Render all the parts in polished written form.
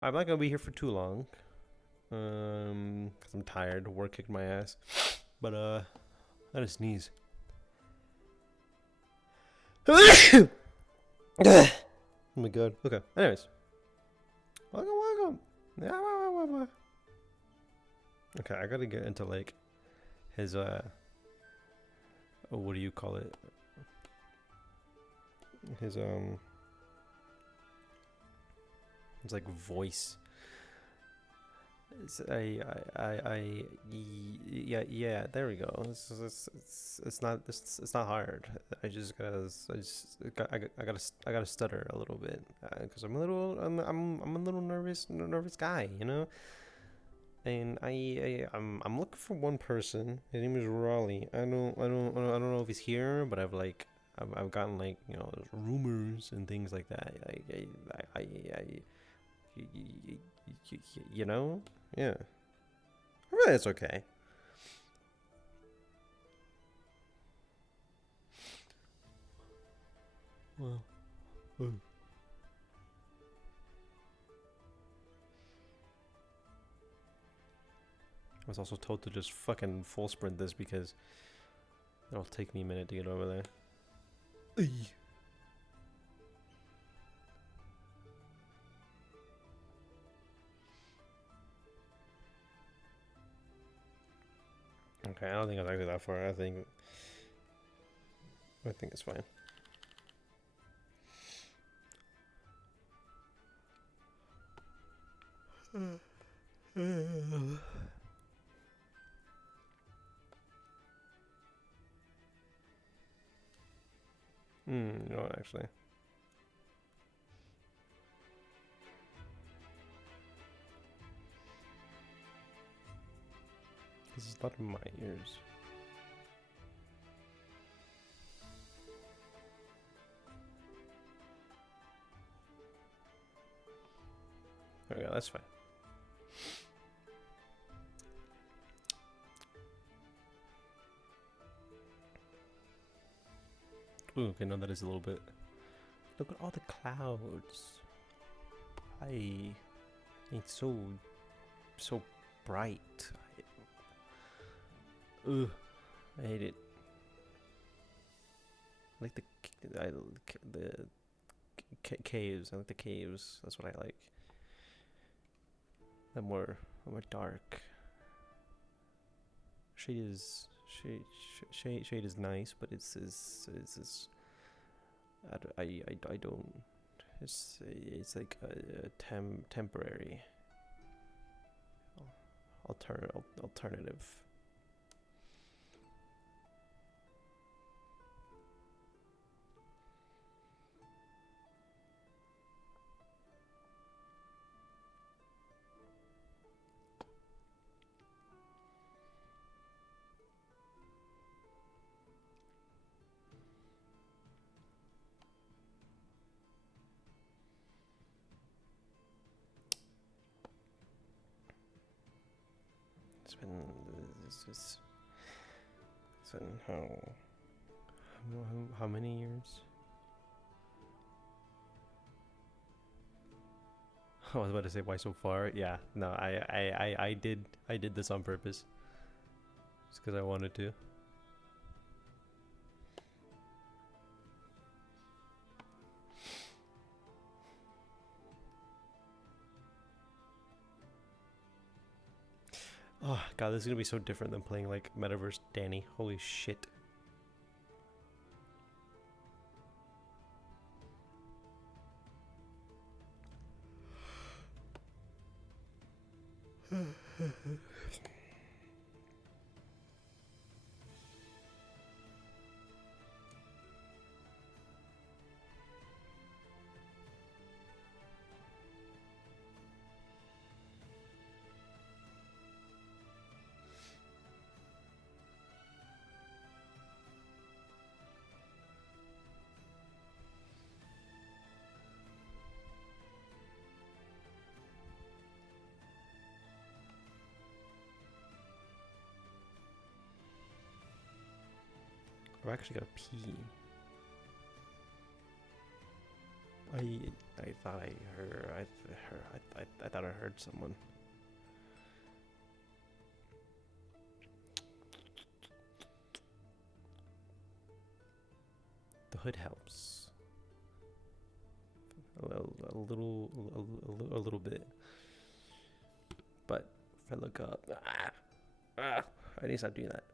I'm not gonna be here for too long. Cause I'm tired. Work kicked my ass. But I had to sneeze. Oh my god. Okay. Anyways, welcome. Yeah. Okay, I gotta get into like his what do you call it? His it's like voice. It's, yeah. There we go. It's not hard. I gotta stutter a little bit because I'm a little nervous guy, you know. And I'm looking for one person. His name is Raleigh. I don't know if he's here, but I've gotten like rumors and things like that. Y- y- you know, yeah. Really, it's okay. Well, I was also told to just fucking full sprint this because it'll take me a minute to get over there. Eey. Okay, I don't think it's actually that far. I think it's fine. No, actually, this is not in my ears. Okay, that's fine. Ooh, okay, no, that is a little bit. Look at all the clouds. I. It's so bright. Ugh, I hate it. I like the caves. I like the caves. That's what I like. The more dark. Shade is nice, but it's I don't. It's like a temporary alternative. It's been it's been how many years? I was about to say why so far. Yeah, no, I did this on purpose, just because I wanted to. Oh god, this is gonna be so different than playing like Metaverse Danny. Holy shit. I've actually got to pee. I I thought I heard I thought I heard someone. The hood helps a little bit, but if I look up, I need to stop doing that.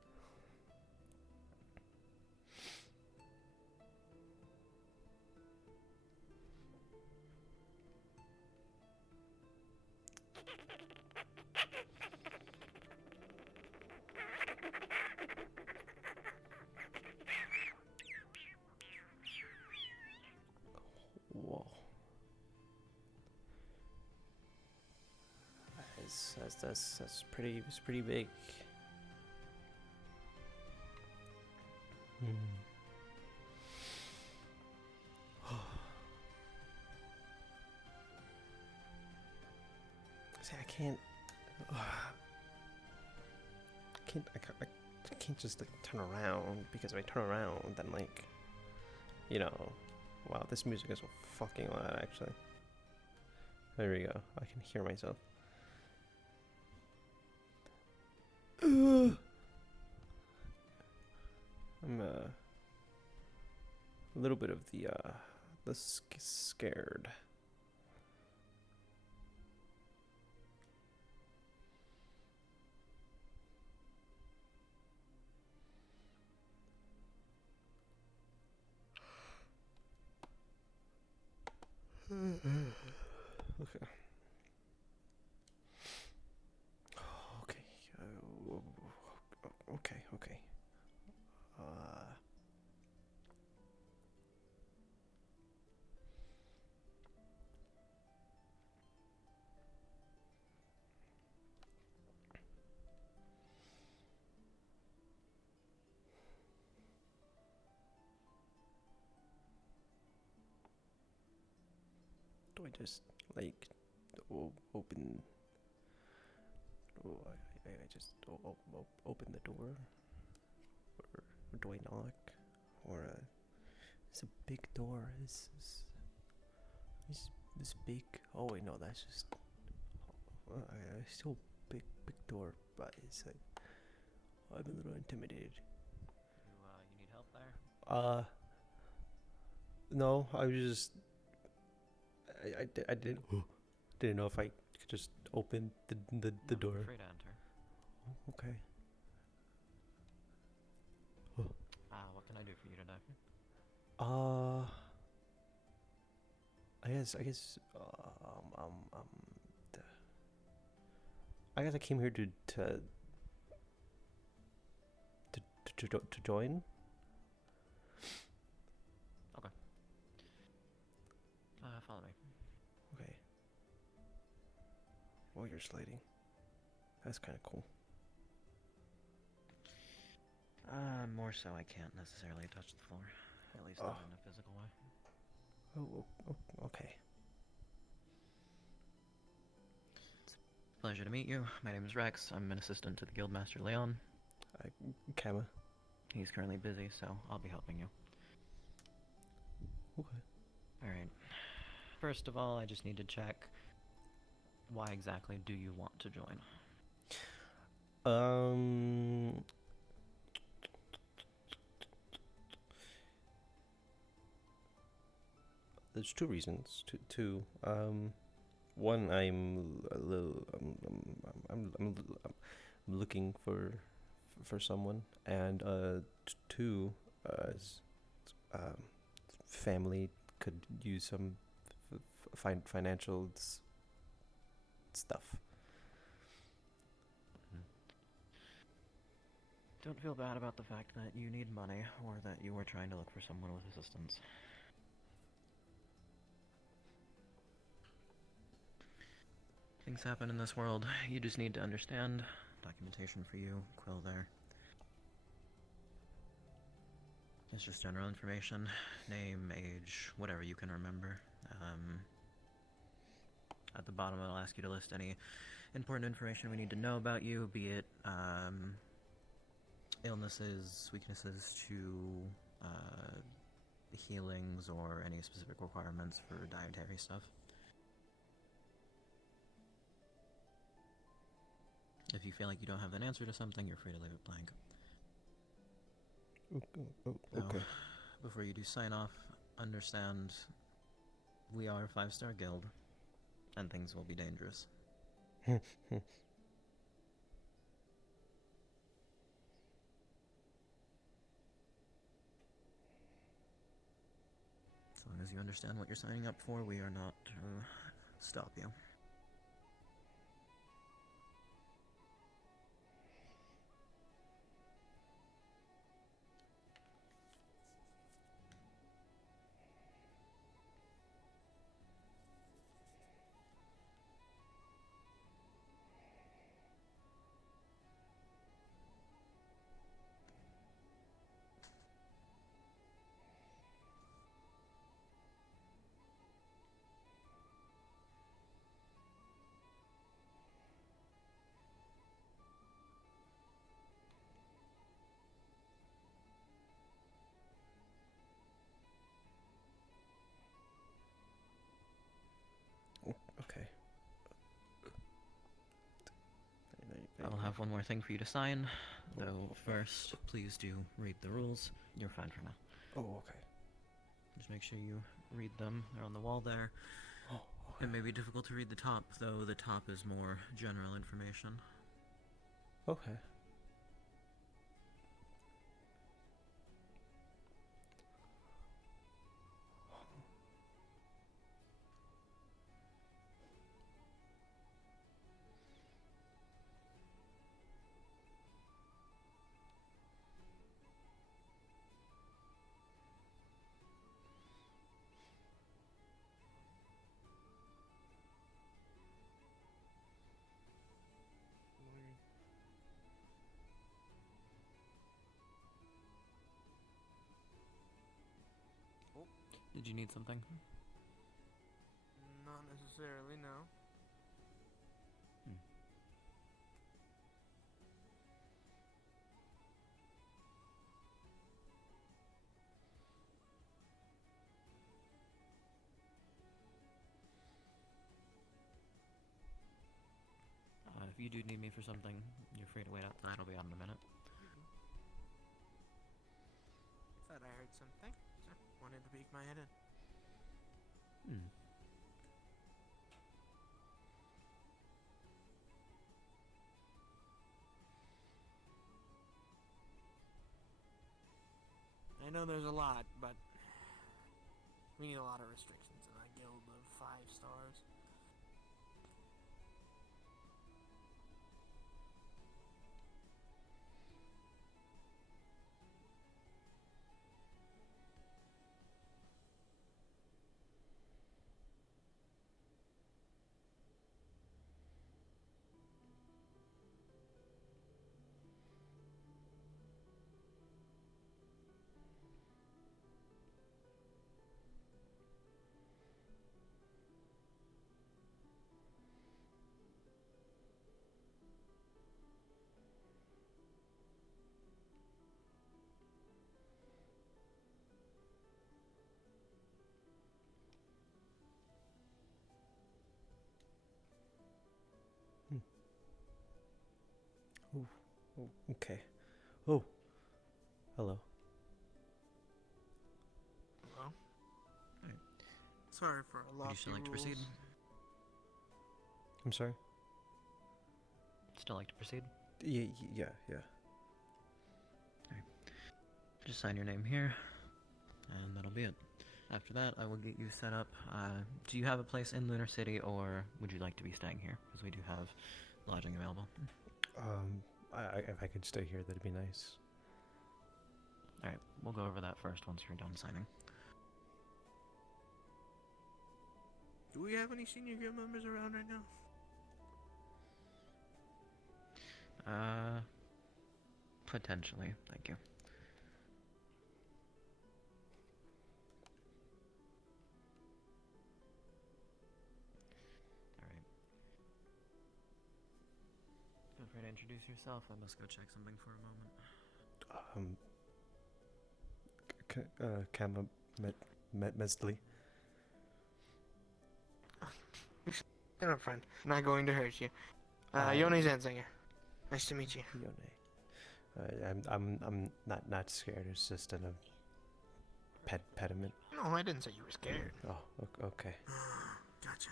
Whoa. That's pretty. It's pretty big. Hmm. See, I can't. I can't just like turn around because if I turn around, then like, you know, wow, this music is so fucking loud. Actually, there we go. I can hear myself. I'm a little bit of the scared. Okay. Okay. Okay. Uh, do I just like open? Oh, I just open the door, or do I knock? Or it's a big door. Is big. Oh wait, no, that's just. I still big door, but it's like I'm a little intimidated. You need help there? No, I was just I didn't know if I could just open the No, door. free to enter. Okay. What can I do for you today? Uh, I guess d- I guess I came here to join. Okay. Follow me. Okay. Well, you're sliding. That's kind of cool. More so I can't necessarily touch the floor. At least not in a physical way. Okay. Pleasure to meet you. My name is Rex. I'm an assistant to the Guildmaster Leon. Cama. He's currently busy, so I'll be helping you. Okay. Alright. First of all, I just need to check why exactly do you want to join? There's two reasons. One, I'm a little, I'm looking for someone, and two, um, family could use some financial stuff. Don't feel bad about the fact that you need money or that you were trying to look for someone with assistance. Things happen in this world. You just need to understand. Documentation for you, Quill there. It's just general information. Name, age, whatever you can remember. At the bottom it'll ask you to list any important information we need to know about you, be it illnesses, weaknesses to healings or any specific requirements for dietary stuff. If you feel like you don't have an answer to something, you're free to leave it blank. Okay. Now, before you do sign off, understand we are a 5-star guild, and things will be dangerous. As long as you understand what you're signing up for, we are not to stop you. Okay. I will have one more thing for you to sign, though first, please do read the rules. You're fine for now. Oh, okay. Just make sure you read them. They're on the wall there. Oh, okay. It may be difficult to read the top, though the top is more general information. Okay. Did you need something? Not necessarily, no. If you do need me for something, you're free to wait outside. I'll be out in a minute. Thought I heard something, so wanted to peek my head in. I know there's a lot, but we need a lot of restrictions in a guild of 5 stars. Oh, okay. Oh. Hello. Well, Right. sorry for a lot Would you of still like to rules. proceed? I'm sorry? Still like to proceed? Yeah. Just sign your name here, and that'll be it. After that, I will get you set up. Do you have a place in Lunar City, or would you like to be staying here? Because we do have lodging available. If I could stay here, that'd be nice. Alright, we'll go over that first once you're done signing. Do we have any senior guild members around right now? Potentially. Thank you. Alright. Feel free to introduce yourself. I must go check something for a moment. Cama, Meztli. Come on, friend. I'm not going to hurt you. I- Yoni Zanzinger. Nice to meet you. Yone. I'm not scared. It's just an pediment. No, I didn't say you were scared. Oh, okay. Gotcha.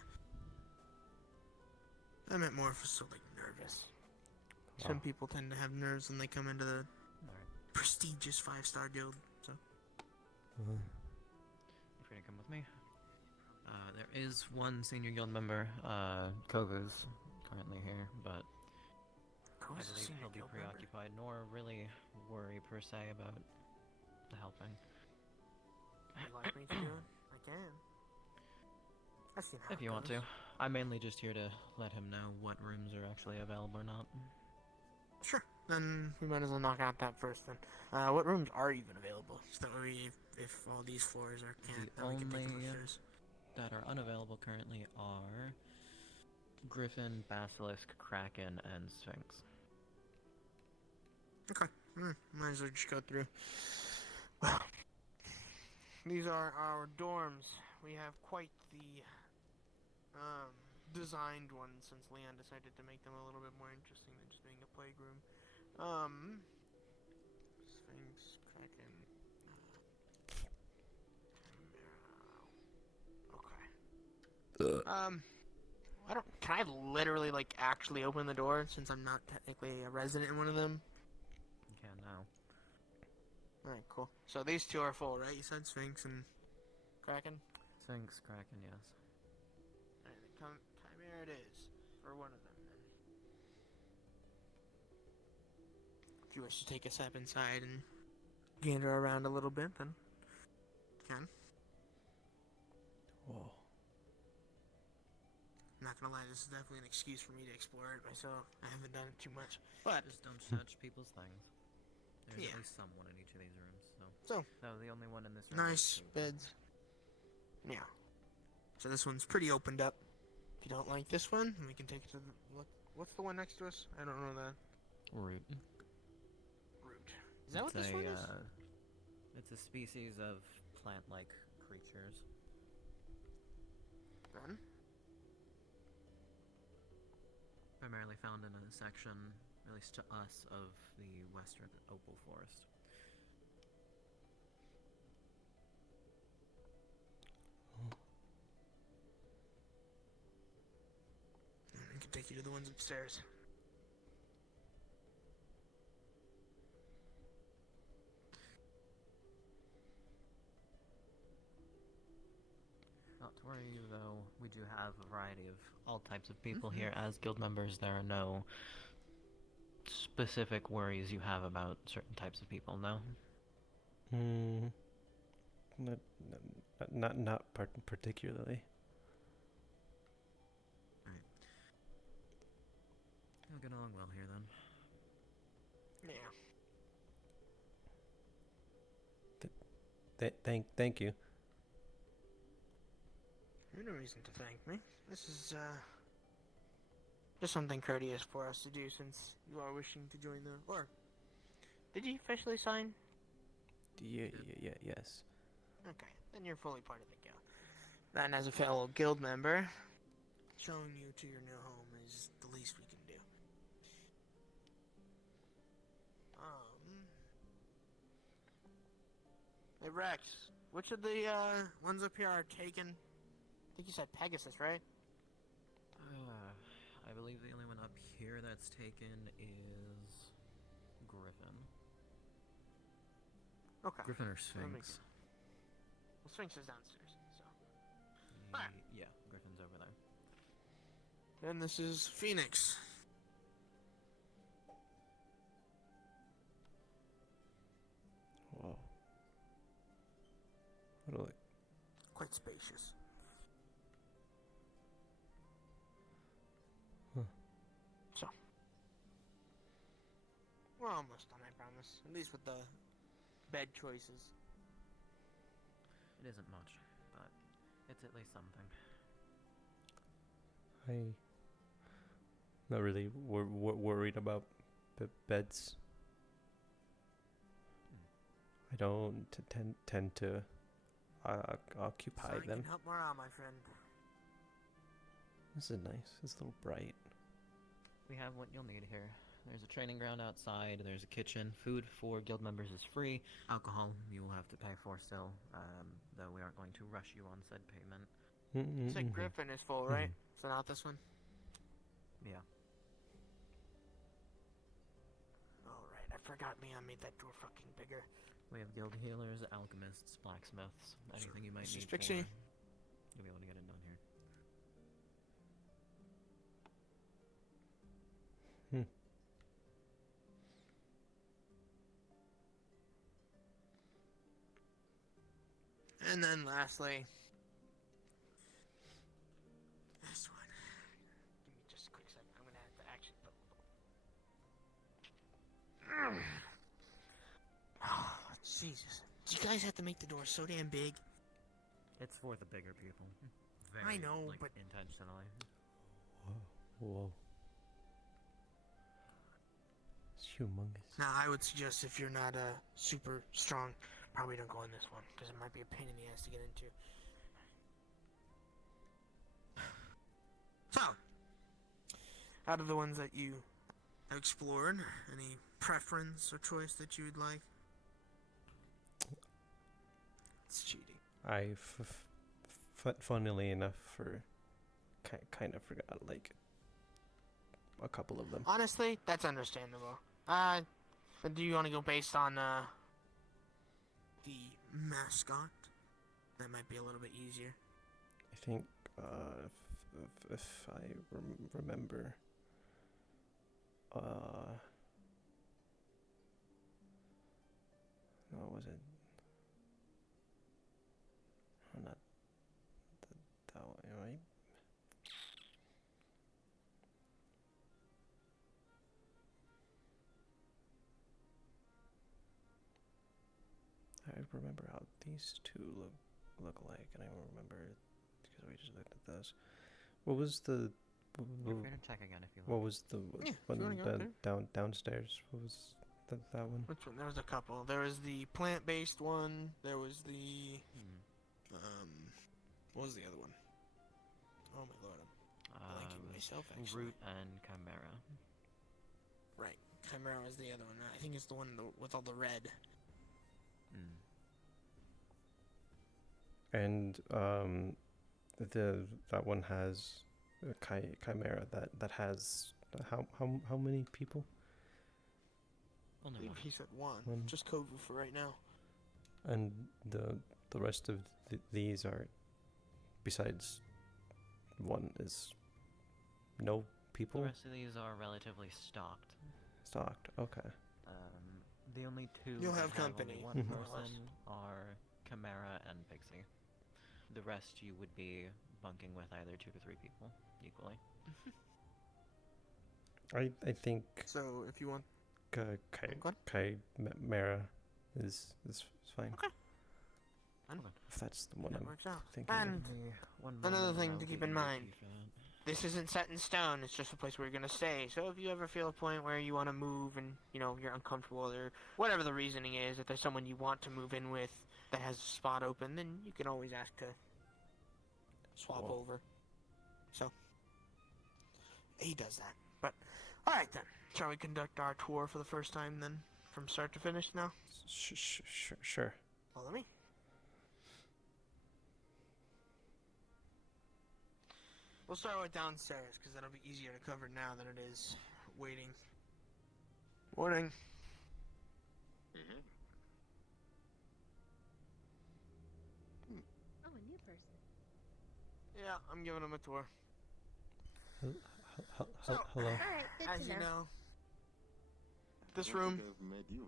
I meant more for so, like, nervous. Some Wow. people tend to have nerves when they come into the Alright, prestigious 5-star guild, so. Uh, you're free to come with me. There is one senior guild member, Kovu's currently here, but I believe he'll be preoccupied nor really worry per se about the helping. Would you like me to do it? I can. I've seen how If it you want goes. to. I'm mainly just here to let him know what rooms are actually available or not. Sure. Then we might as well knock out that first then. What rooms are even available? So that way, if all these floors are can't, The then we can take them only- upstairs. That are unavailable currently are Griffin, Basilisk, Kraken, and Sphinx. Okay. Might as well just go through. Well, these are our dorms. We have quite the designed ones since Leon decided to make them a little bit more interesting than just being a playroom. Sphinx, Kraken. Okay. I don't. Can I literally like actually open the door since I'm not technically a resident in one of them? You can now. Alright, cool. So these two are full, right? You said Sphinx and Kraken? Sphinx, Kraken, yes. Alright, Chimera it is. For one of them, then. If you wish to take a step inside and gander around a little bit, then you can. whoa. I'm not gonna lie, this is definitely an excuse for me to explore it myself. I haven't done it too much. But, Just don't touch people's things. There's Yeah. at least someone in each of these rooms, so. So, No, the only one in this room. nice is Kate. beds. Yeah. So this one's pretty opened up. If you don't like this one, we can take it to the... Look, what's the one next to us? I don't know that. Root. Root. Is that what It's this one is? It's a species of plant-like creatures. Then? Primarily found in a section, at least to us, of the western opal forest. We can take you to the ones upstairs. Not to worry, though, we do have a variety of all types of people here. As guild members, there are no specific worries you have about certain types of people, no? Not particularly. You'll get along well here, then. Yeah. Thank you. There's no reason to thank me. This is, just something courteous for us to do since you are wishing to join the... Or, did you officially sign? Yes. Okay, then you're fully part of the guild. And as a fellow guild member, showing you to your new home is the least we can do. Hey Rex, which of the ones up here are taken? I think you said Pegasus, right? I believe the only one up here that's taken is Griffin. Okay. Griffin or That makes Sphinx? Well, Sphinx is downstairs, so. Yeah, Griffin's over there. Then this is Phoenix. Whoa. What a Quite spacious. Huh. So. We're almost done, I promise. At least with the bed choices. It isn't much, but it's at least something. not really worried about beds. I don't tend to occupy Sorry, them. can help more out, my friend. This is nice. It's a little bright. We have what you'll need here. There's a training ground outside, there's a kitchen. Food for guild members is free. Alcohol you will have to pay for still, though we aren't going to rush you on said payment. You said Griffin is full, right? So not this one? Yeah. Alright, I forgot Leon made that door fucking bigger. We have guild healers, alchemists, blacksmiths, anything you might This is need for. Pixie. You'll be able to get it done here. And then lastly, this one. Give me just a quick second. I'm gonna have to actually. Oh, Jesus! Do you guys have to make the door so damn big? It's for the bigger people. I know, like, but intentionally. Whoa. It's humongous. now I would suggest if you're not super strong, probably don't go in this one because it might be a pain in the ass to get into. So, out of the ones that you explored, any preference or choice that you would like? It's cheating. Funnily enough, kind of forgot like a couple of them. Honestly, that's understandable. But do you want to go based on the mascot? That might be a little bit easier. I think if I remember, no, was it? Oh, not that one, right? I remember how these two look like, and I don't remember it because we just looked at those. What was the? You're free to check again if you like. What was the Yeah, if one you wanna go there. downstairs? What was that one? Which one? There was a couple. There was the plant-based one. There was the what was the other one? Oh my lord, I'm blanking myself actually. Root and Chimera. Right, Chimera was the other one. I think it's the one with all the red. And that one has a chimera that has how many people? I Only believe one. he said one. One. Just Kovu for right now. And the rest of these are, besides one, is no The people rest of these are relatively stocked. stocked. Okay. The only two You'll that have company, only one more or less. person are Chimera and Pixie. The rest you would be bunking with either 2 to 3 people equally. I think So if you want, Go on. chimera is fine. Okay. If that's the one that I'm works out. thinking. And One another moment, thing I'll to get keep in you the mind. key for that. This isn't set in stone. It's just a place where you're gonna stay. So if you ever feel a point where you want to move and you're uncomfortable or whatever the reasoning is, if there's someone you want to move in with that has a spot open, then you can always ask to swap Well. over. So he does that. But all right then. Shall we conduct our tour for the first time then, from start to finish now? Sure. Follow me. We'll start with downstairs, because that'll be easier to cover now than it is waiting. Morning. Oh, a new person. Yeah, I'm giving him a tour. Hello. All right, good As to you know. know, this room,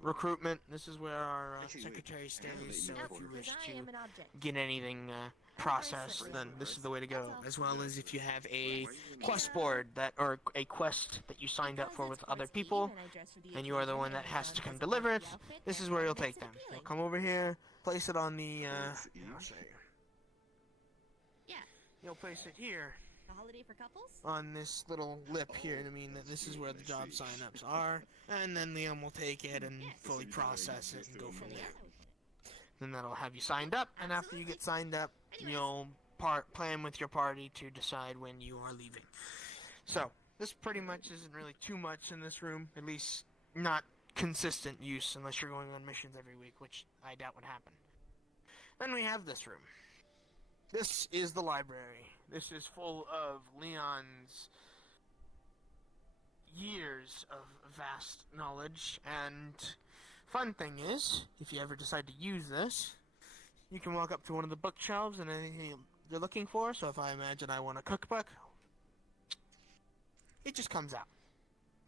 recruitment, this is where our secretary stays, so Nope, if you wish because I to am an object. get anything processed, then this is the way to go. As well as if you have a quest board or a quest that you signed up for with other people, and you are the one that has to come deliver it, this is where you'll take them. You'll come over here, place it on the, I'll show you. Yeah, You'll place it here, a holiday for couples? on this little lip here, and I mean that this is where the job sign-ups are, and then Liam will take it and fully process it and go from there. Then that'll have you signed up, and after you get signed up, you'll plan with your party to decide when you are leaving. So, this pretty much isn't really too much in this room, at least not consistent use unless you're going on missions every week, which I doubt would happen. Then we have this room. This is the library. This is full of Leon's years of vast knowledge, and fun thing is, if you ever decide to use this, you can walk up to one of the bookshelves and anything you're looking for. So if I imagine I want a cookbook, it just comes out.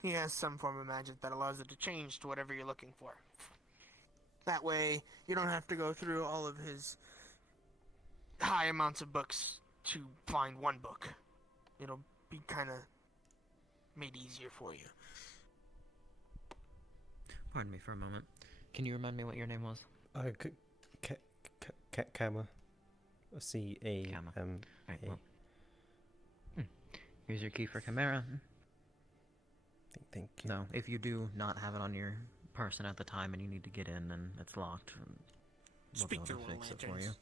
He has some form of magic that allows it to change to whatever you're looking for. That way, you don't have to go through all of his high amounts of books to find one book. It'll be kind of made easier for you. Pardon me for a moment. Can you remind me what your name was? Cama. C-A-M-A. Cama. Right, well. Here's your key for Chimera. Thank you. No, if you do not have it on your person at the time and you need to get in and it's locked, we'll be Speak able to to one of fix the it for you. lanterns.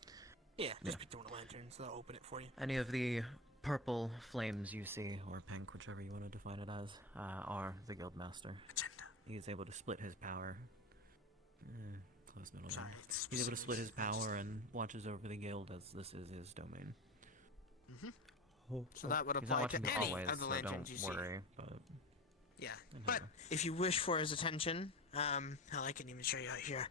Yeah, Yeah. just speak to one of the lanterns. They'll open it for you. Any of the purple flames you see, or pink, whichever you want to define it as, are the Guildmaster. He is able to split his power. Close middle Sorry, name. it's He's able to split his specific. power and watches over the guild as this is his domain. Oh, So that would He's not apply to watching the any hallways, of the so lanterns you don't see. worry. But Yeah, Yeah. but if you wish for his attention, hell, I can even show you out here.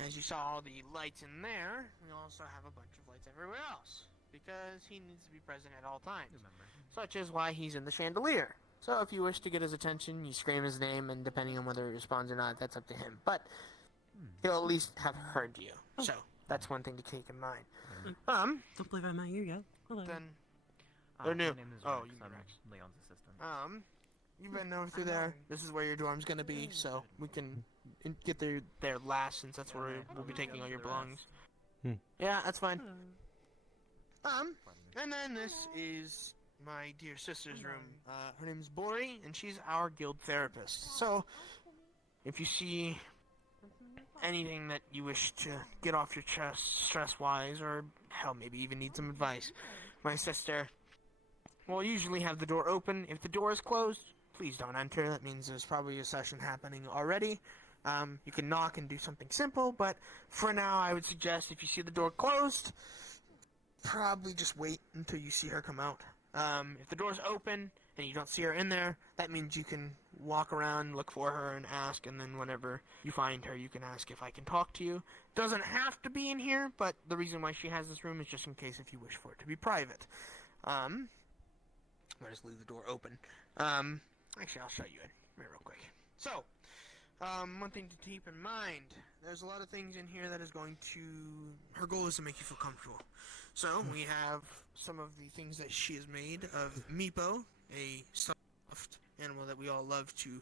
As you saw all the lights in there, we also have a bunch of lights everywhere else, because he needs to be present at all times. Such is why he's in the chandelier. So if you wish to get his attention, you scream his name, and depending on whether he responds or not, that's up to him. But he'll at least have heard you. So that's one thing to keep in mind. Don't believe I met you yet. Hello. Then, Ah, They're new. My name is Oh, Rex. you mean I'm Rex. Leon's assistant. you've been over through there. This is where your dorm's gonna be, so we can get there last, since that's where we'll be taking all your belongings. Yeah, that's fine. And then this is my dear sister's room. Her name's Bori, and she's our guild therapist. So, if you see anything that you wish to get off your chest stress-wise, or hell, maybe even need some advice, my sister will usually have the door open. If the door is closed, please don't enter. That means there's probably a session happening already. You can knock and do something simple, but for now, I would suggest if you see the door closed, probably just wait until you see her come out. If the door's open and you don't see her in there, that means you can walk around, look for her, and ask, and then whenever you find her, you can ask if I can talk to you. Doesn't have to be in here, but the reason why she has this room is just in case if you wish for it to be private. I'll just leave the door open. Actually, I'll show you it real quick. So, one thing to keep in mind, there's a lot of things in here that is going to... Her goal is to make you feel comfortable. So, we have some of the things that she has made of Meepo, a stuffed animal that we all love to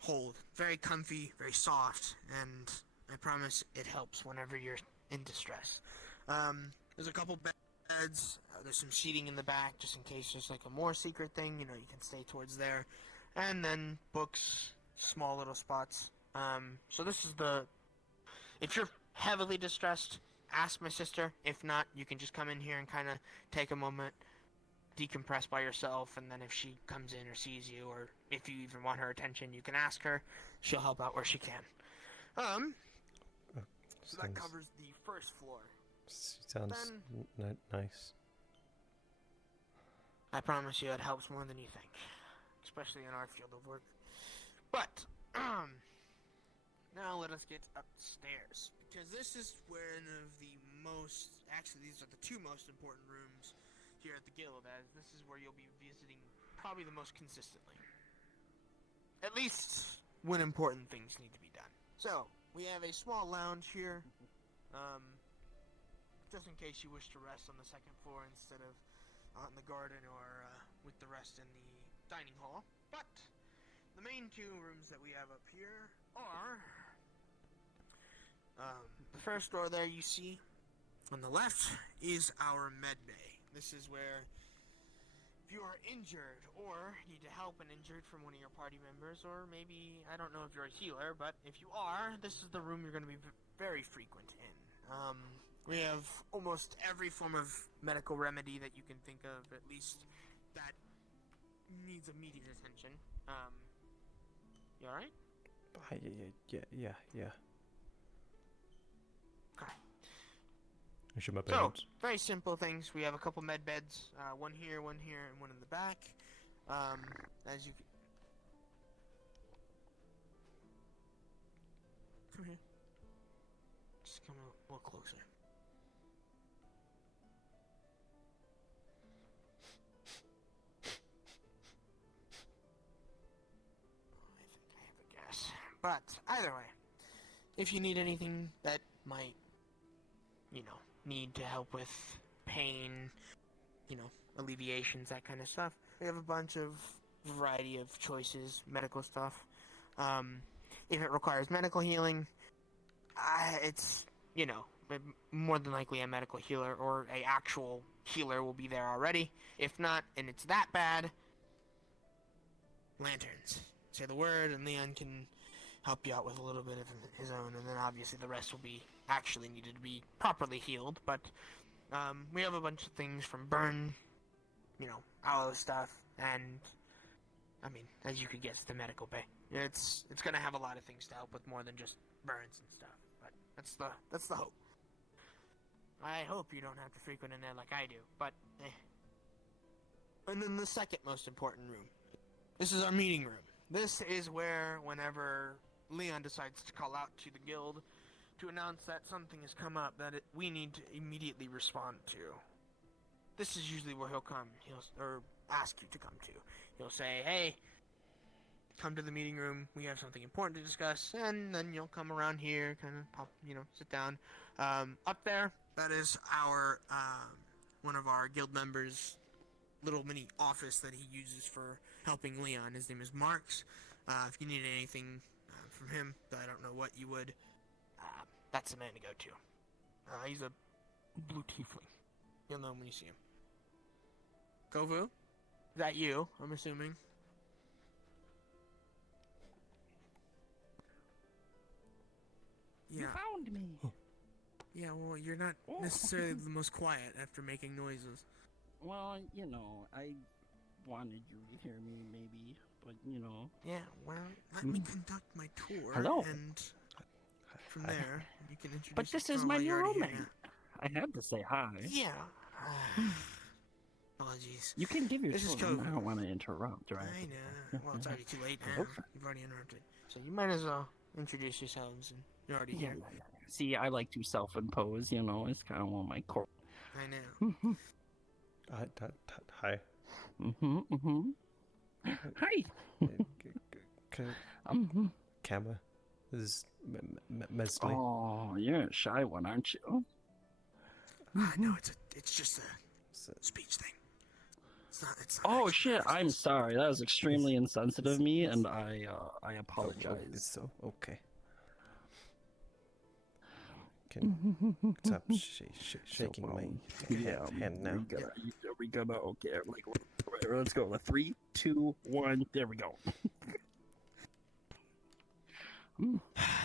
hold. Very comfy, very soft, and I promise it helps whenever you're in distress. There's a couple beds, there's some seating in the back, just in case there's like a more secret thing, you can stay towards there. And then books, small little spots. So this is if you're heavily distressed, ask my sister. If not, you can just come in here and kind of take a moment, decompress by yourself, and then if she comes in or sees you, or if you even want her attention, you can ask her. She'll help out where she can. So that covers the first floor. Sounds nice. I promise you it helps more than you think, especially in our field of work. But, now let us get upstairs, because this is one of the these are the two most important rooms here at the guild, as this is where you'll be visiting probably the most consistently. At least when important things need to be done. So, we have a small lounge here, just in case you wish to rest on the second floor instead of out in the garden or with the rest in the dining hall. But the main two rooms that we have up here are the first door there you see on the left is our med bay. This is where if you are injured or need to help an injured from one of your party members, or maybe, I don't know if you're a healer, but if you are, this is the room you're going to be very frequent in. We have almost every form of medical remedy that you can think of, at least that needs immediate attention. You alright? Yeah. Okay. I should my So, pants. very simple things. We have a couple med beds, one here, and one in the back. As you can... Come here. Just come a little closer. I have a guess. But, either way, if you need anything that might, need to help with pain, alleviations, that kind of stuff, we have a bunch of variety of choices, medical stuff. If it requires medical healing, it's, more than likely a medical healer or a actual healer will be there already. If not, and it's that bad, lanterns. Say the word and Leon can help you out with a little bit of his own, and then obviously the rest will be actually needed to be properly healed. But we have a bunch of things from burn, aloe stuff, and I mean, as you could guess, the medical bay. It's gonna have a lot of things to help with more than just burns and stuff. But that's the hope. I hope you don't have to frequent in there like I do. But and then the second most important room. This is our meeting room. This is where, whenever Leon decides to call out to the guild to announce that something has come up that we need to immediately respond to, this is usually where he'll come. Or ask you to come to. He'll say, hey, come to the meeting room. We have something important to discuss. And then you'll come around here, kind of pop, sit down. Up there, that is our, one of our guild members' little mini office that he uses for helping Leon. His name is Marks. If you need anything from him, I don't know what you would, that's the man to go to. He's a blue tiefling. You'll know him when you see him. Kovu? Is that you, I'm assuming? You Yeah. found me. Yeah, well, you're not necessarily the most quiet after making noises. Well, I wanted you to hear me, maybe, but Yeah, well, let me conduct my tour. Hello. And from there, you can introduce But this yourself. is my You're new already here roommate. I had to say hi. now. Yeah. Apologies. You can give your This is tour. I Kovu. don't want to interrupt, right? I know. Well, it's already too late now. Hello. You've already interrupted. So you might as well introduce yourselves, and you're already Yeah. here. See, I like to self-impose. It's kind of one of my core. I know. Hi. Hi. Cama. This is Meztli. Oh, you're a shy one, aren't you? No, it's just a speech thing. It's not. Oh actually shit! business. I'm sorry. That was extremely insensitive of me, and I apologize. So okay. Can stop shaking my hand now. We gotta. Okay, like, let's go. 3, 2, 1. There we go.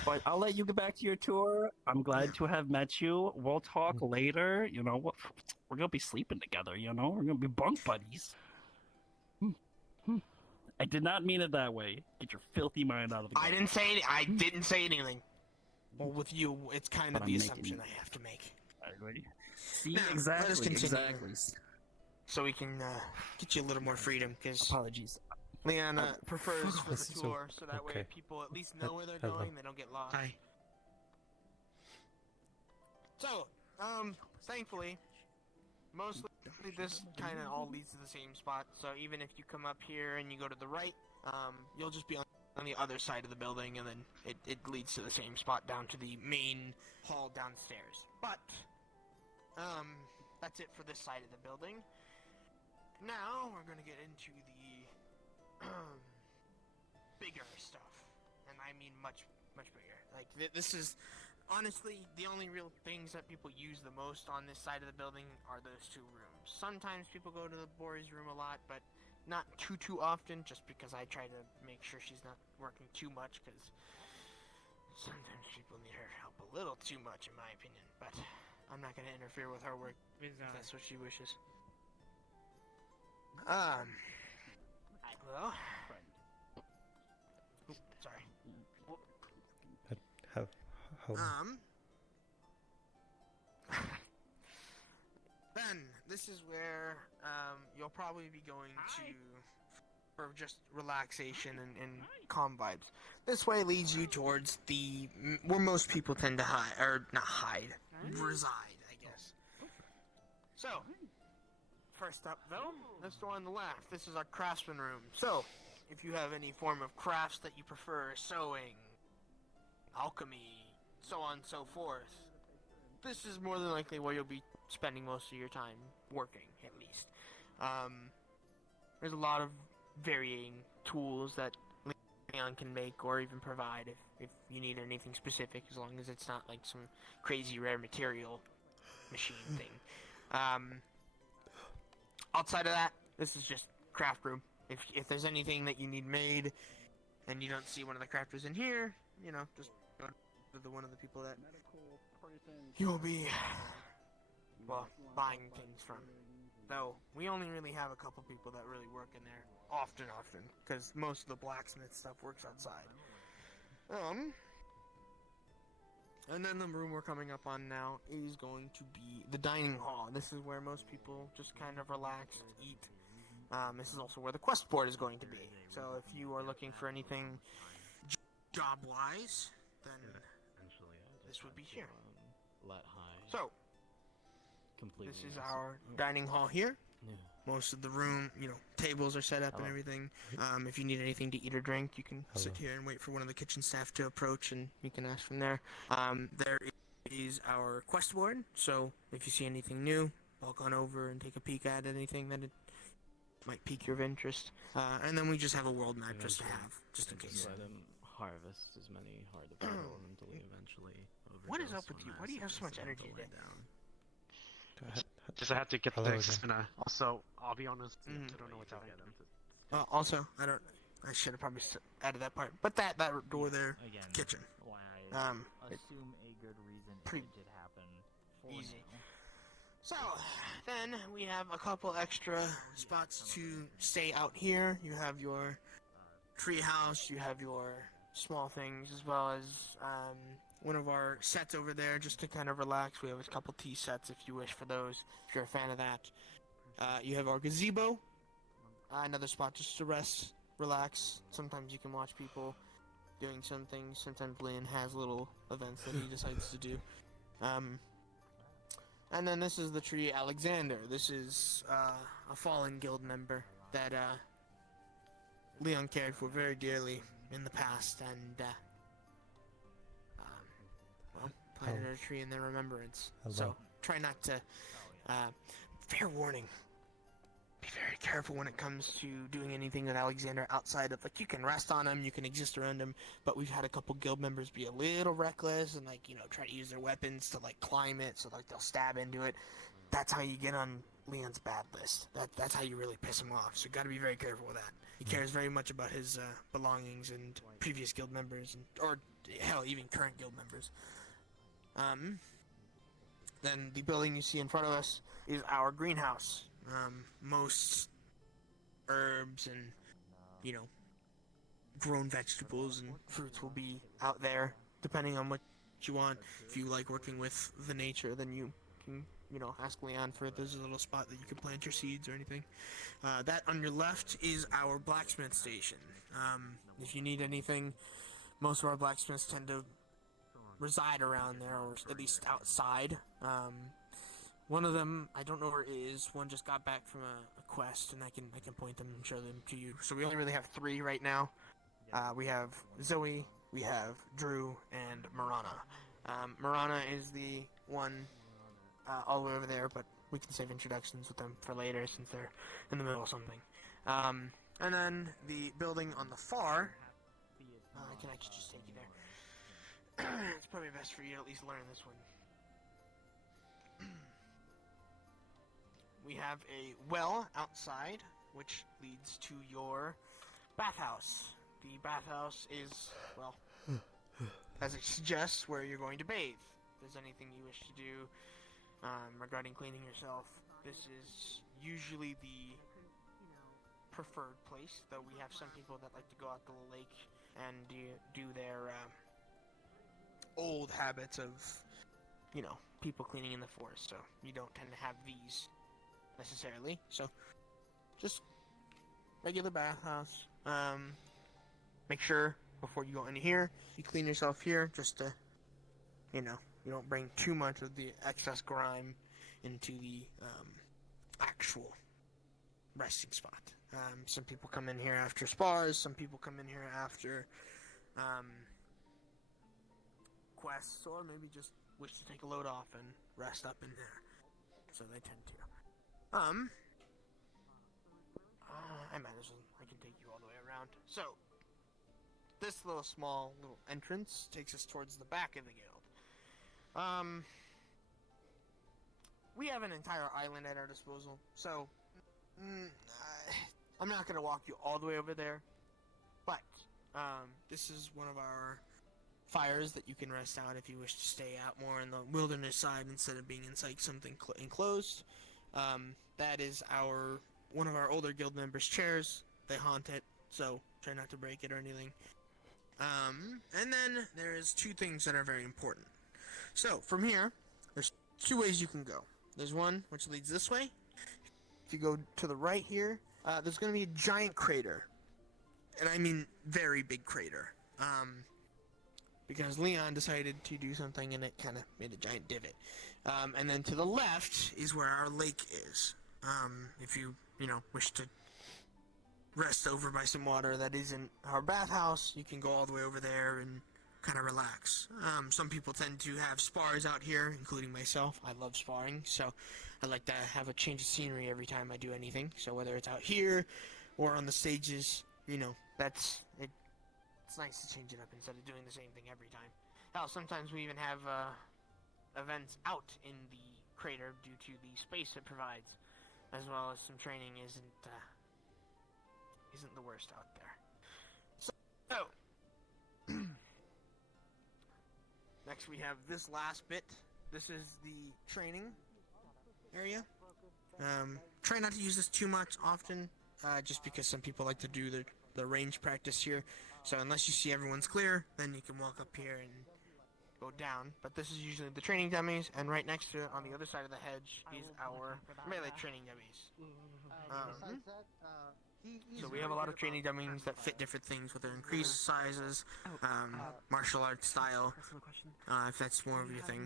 But I'll let you get back to your tour. I'm glad to have met you. We'll talk later. We're gonna be sleeping together. We're gonna be bunk buddies. I did not mean it that way. Get your filthy mind out of the. I didn't say anything. Well, with you, it's kind of But the I'm assumption making- I have to make. See, Now, let us continue. exactly. So we can get you a little more freedom, because Apologies. Leon prefers for the So- tour, so that way okay. people at least know where they're Hello. going, they don't get lost. Hi. So, thankfully, mostly this kind of all leads to the same spot, so even if you come up here and you go to the right, you'll just be on the other side of the building, and then it leads to the same spot down to the main hall downstairs. But, that's it for this side of the building. Now, we're gonna get into the, bigger stuff, and I mean much bigger. Like, this is, honestly, the only real things that people use the most on this side of the building are those two rooms. Sometimes people go to the Bori's room a lot, but not too often, just because I try to make sure she's not working too much, because Sometimes people need her help a little too much, in my opinion, but I'm not gonna interfere with her work if that's what she wishes. Well, sorry. How? Ben, this is where you'll probably be going to for just relaxation and calm vibes. This way leads you towards where most people tend to hide, or not hide, reside, I guess. So, first up though, this door on the left. This is our craftsman room. So, if you have any form of crafts that you prefer, sewing, alchemy, so on and so forth, this is more than likely where you'll be spending most of your time working, at least. There's a lot of varying tools that Leon can make or even provide if you need anything specific, as long as it's not like some crazy rare material machine thing. Outside of that, this is just craft room. If there's anything that you need made and you don't see one of the crafters in here, you know, just go to one of the people that you'll be, well, buying things from. Though, we only really have a couple people that really work in there often, because most of the blacksmith stuff works outside. And then the room we're coming up on now is going to be the dining hall. This is where most people just kind of relax, eat. This is also where the quest board is going to be. So if you are looking for anything job-wise, then this would be here. So, this is our dining hall here. Most of the room, you know, tables are set up and everything. If you need anything to eat or drink, you can sit here and wait for one of the kitchen staff to approach, and you can ask from there. There is our quest board, so if you see anything new, walk on over and take a peek at anything that it might pique your interest. And then we just have a world map just to have, just in case. Let him harvest as many heart of battle until he eventually What is up with you? Why do you have so much energy today? Just I have to get the Hello fixed, again. and also, I'll be honest, I don't know what's out yet. Also, I should have probably added that part. But that door there, Again, kitchen. why It- assume a good reason pretty it did happen for easy. now. So, then we have a couple extra spots to stay out here. You have your tree house, you have your small things, as well as one of our sets over there just to kind of relax. We have a couple tea sets if you wish for those, if you're a fan of that. You have our gazebo, another spot just to rest, relax. Sometimes you can watch people doing some things. Sometimes Lynn has little events that he decides to do. And then this is the tree Alexander. This is a fallen guild member that Leon cared for very dearly in the past, and well, planted a tree in their remembrance. Hello. So try not to. Fair warning. Be very careful when it comes to doing anything with Alexander outside of, like, you can rest on him, you can exist around him, but we've had a couple guild members be a little reckless and, like, you know, try to use their weapons to, like, climb it, so, like, they'll stab into it. That's how you get on Leon's bad list. That's how you really piss him off, so you gotta be very careful with that. He cares very much about his belongings and previous guild members, or, hell, even current guild members. Then the building you see in front of us is our greenhouse. Most herbs and, you know, grown vegetables and fruits will be out there, depending on what you want. If you like working with the nature, then you can, you know, ask Leon for there's a little spot that you can plant your seeds or anything. That on your left is our blacksmith station. If you need anything, most of our blacksmiths tend to reside around there, or at least outside. One of them, I don't know where it is. One just got back from a quest, and I can point them and show them to you. So we only really have 3 right now. We have Zoe, we have Drew, and Marana. Marana is the one all the way over there, but we can save introductions with them for later since they're in the middle of something. And then the building on the far, I can actually just take you there. It's probably best for you to at least learn this one. We have a well outside, which leads to your bathhouse. The bathhouse is, well, as it suggests where you're going to bathe. If there's anything you wish to do regarding cleaning yourself, this is usually the preferred place, though we have some people that like to go out to the lake and do their old habits of, people cleaning in the forest, so you don't tend to have these necessarily. So, just regular bathhouse. Make sure before you go in here, you clean yourself here, just to, you don't bring too much of the excess grime into the actual resting spot. Some people come in here after spas, some people come in here after quests, or maybe just wish to take a load off and rest up in there. So they tend to. I might as well, I can take you all the way around. So, this little entrance takes us towards the back of the guild. We have an entire island at our disposal, so I'm not going to walk you all the way over there, but this is one of our fires that you can rest out if you wish to stay out more in the wilderness side instead of being inside something enclosed. That is one of our older guild members' chairs. They haunt it, so try not to break it or anything. And then there's two things that are very important. So from here, there's two ways you can go. There's one which leads this way. If you go to the right here, there's going to be a giant crater. And I mean very big crater. Because Leon decided to do something and it kind of made a giant divot. And then to the left is where our lake is. If you, wish to rest over by some water that isn't our bathhouse, you can go all the way over there and kind of relax. Some people tend to have spars out here, including myself. I love sparring, so I like to have a change of scenery every time I do anything. So whether it's out here or on the stages, that's it. It's nice to change it up instead of doing the same thing every time. Hell, sometimes we even have events out in the crater due to the space it provides, as well as some training isn't the worst out there. So, next we have this last bit. This is the training area. Try not to use this too much often, just because some people like to do the range practice here. So unless you see everyone's clear, then you can walk up here and go down. But this is usually the training dummies, and right next to it, on the other side of the hedge, is our melee training dummies. So we have a lot of training dummies that fit different things, with their increased sizes, martial arts style, if that's more of your thing.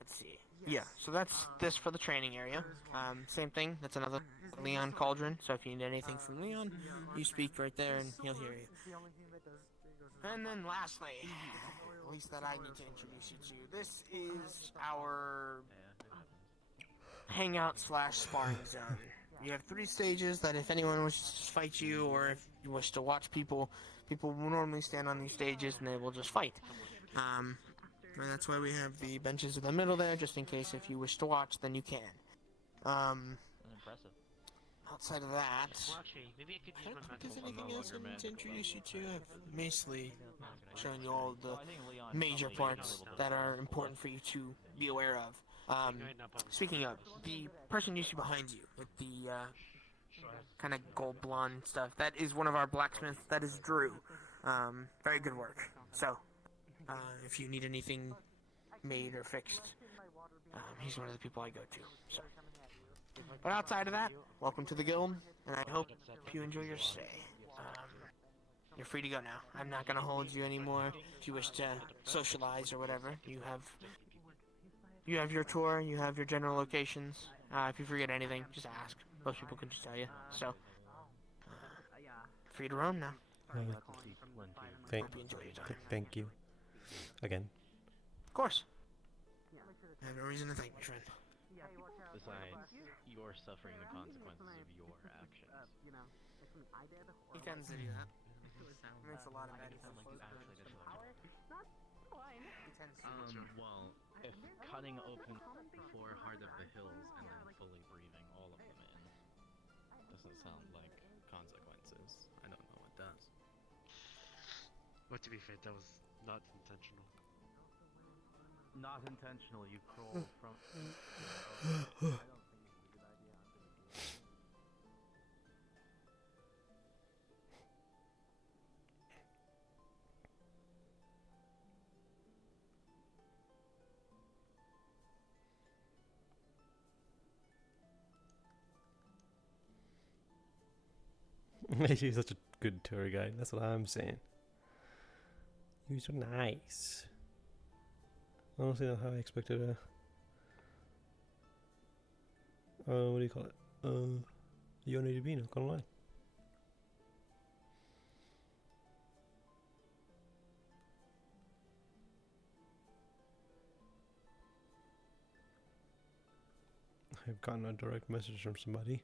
Let's see. Yeah, so that's this for the training area. Same thing, that's another Leon Cauldron, so if you need anything from Leon, you speak right there and he'll hear you. And then lastly, at least that I need to introduce you to, this is our hangout / sparring zone. You have 3 stages that if anyone wishes to fight you, or if you wish to watch people will normally stand on these stages and they will just fight. And that's why we have the benches in the middle there, just in case if you wish to watch, then you can. Impressive. Outside of that, Well, actually, maybe I could I use don't my think there's mental anything else I need to introduce you to. I've basically shown you all the I think Leon major probably parts knows a little that bit. are important for you to be aware of. Go ahead and up on the Speaking of, the person you see behind you with the kind of gold blonde stuff, that is one of our blacksmiths. That is Drew. Very good work. So, if you need anything made or fixed, he's one of the people I go to. So, but outside of that, welcome to the guild, and I hope you enjoy your stay. You're free to go now. I'm not gonna hold you anymore. If you wish to socialize or whatever, you have your tour, you have your general locations. If you forget anything, just ask. Most people can just tell you. So, free to roam now. Thank, Hope you enjoy your time. thank you. Again. Of course. I have no reason to thank me, friend. Besides, you're suffering the consequences of your actions. He tends to do that. Makes a lot of bad decisions. He tends to. Well, if cutting open 4 Heart of the Hills and then fully breathing all of them in doesn't sound like consequences, I don't know what does. But to be fair, that was not intentional. Not intentional, you crawled from... I don't think it's a good idea. He's such a good tour guide. That's what I'm saying. You're so nice. Honestly, not how I expected a. What do you call it? Yoni to be, not gonna lie. I've gotten a direct message from somebody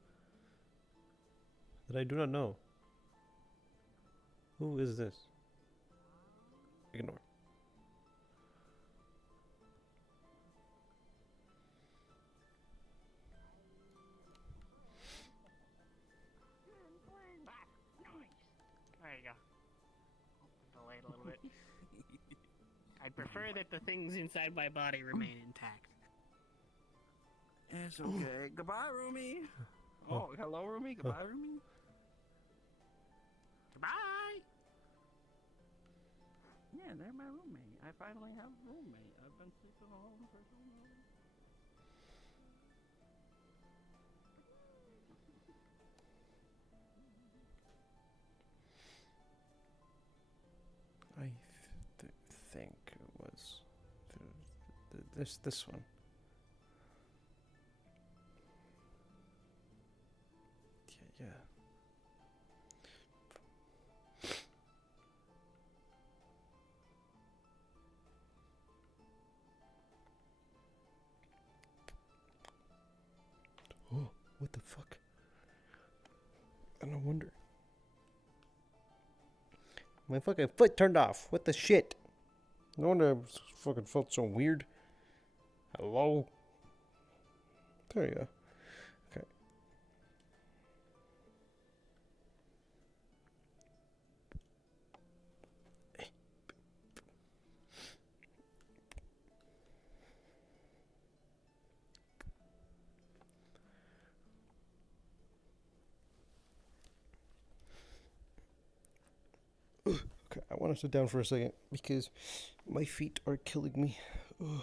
that I do not know. Who is this? Ignore. There you go. Delayed a little bit. I prefer that the things inside my body remain intact. It's okay. Goodbye, Rumi. Oh, hello, Rumi. Goodbye, Rumi. Goodbye! Yeah, they're my roommate. I finally have a roommate. I've been sleeping alone for so long. I think it was this one. Yeah. Oh, what the fuck? No wonder. My fucking foot turned off. What the shit? No wonder I fucking felt so weird. Hello? There you go. Okay. Okay, I want to sit down for a second because my feet are killing me. Ugh.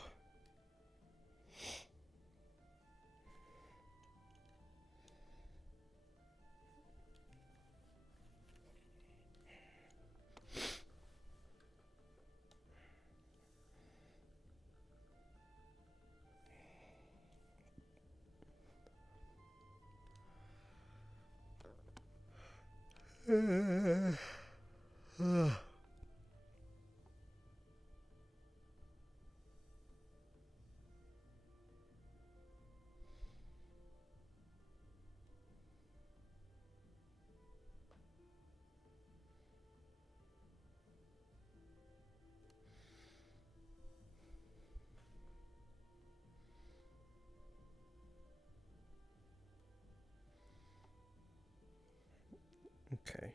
Okay.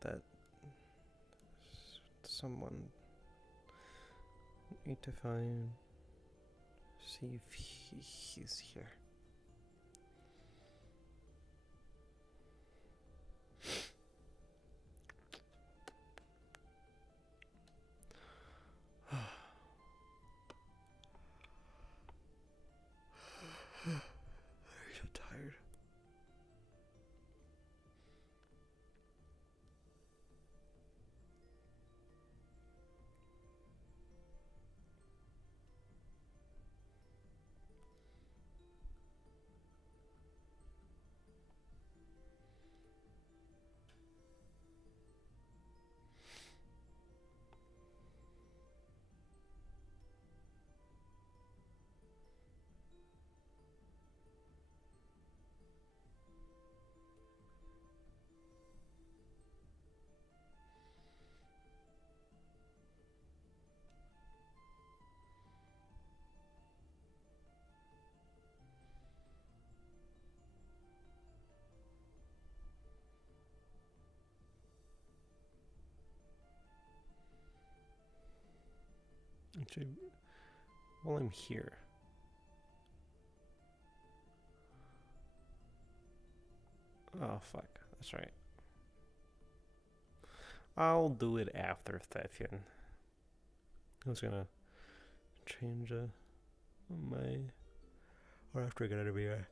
That someone need to find, see if he's here. I'm so tired. Actually, while I'm here. Oh, fuck. That's right. I'll do it after session. I was gonna change my... Or after I get out of here.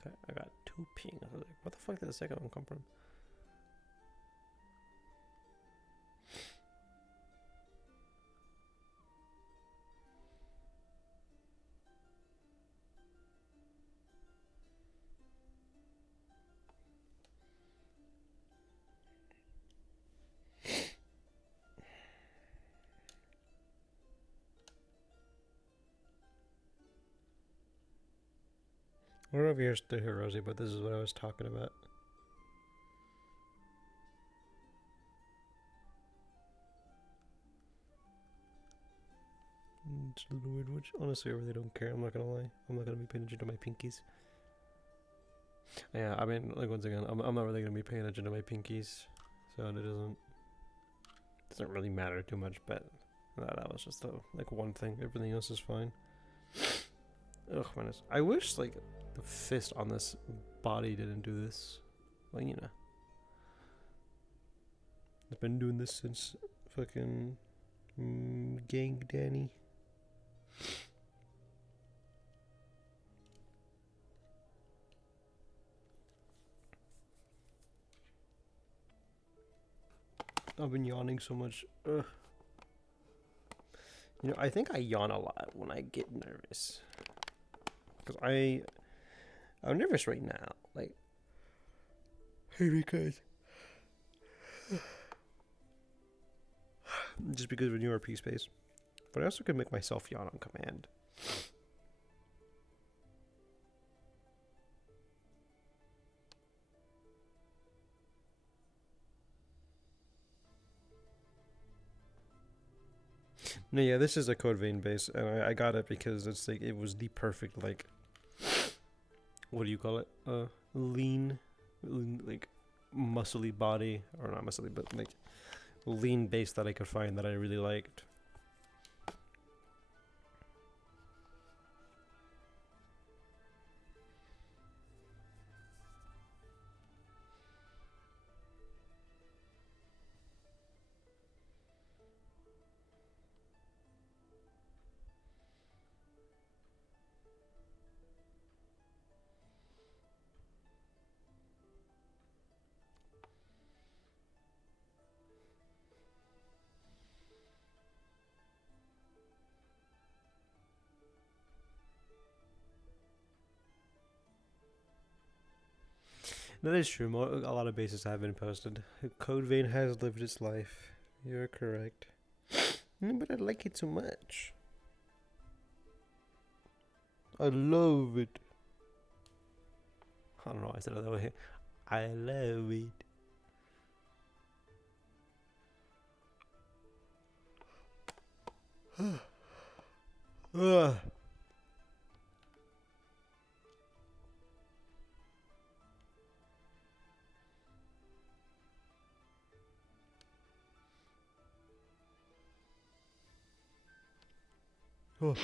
Okay, I got 2 pings. I was like, what the fuck did the second one come from? I don't know if you're still here, Rosie, but this is what I was talking about. It's a little weird, which honestly I really don't care. I'm not gonna lie. I'm not gonna be paying attention to my pinkies. Yeah, I mean, like once again, I'm not really gonna be paying attention to my pinkies, so it doesn't really matter too much. But that was just like one thing. Everything else is fine. Ugh, man, I wish like the fist on this body didn't do this. Well, you know, I've been doing this since fucking Gang Danny. I've been yawning so much. Ugh. You know, I think I yawn a lot when I get nervous. Because I'm nervous right now. Like, because just because of a newer P space. But I also can make myself yawn on command. No, yeah, this is a Code Vein base, and I got it because it's like it was the perfect like, what do you call it? Lean, like muscly body, or not muscly, but like lean base that I could find that I really liked. That is true. A lot of bases have been posted. Code Vein has lived its life. You're correct. But I like it so much. I love it. I don't know why I said it that way. I love it. Ugh. Oh.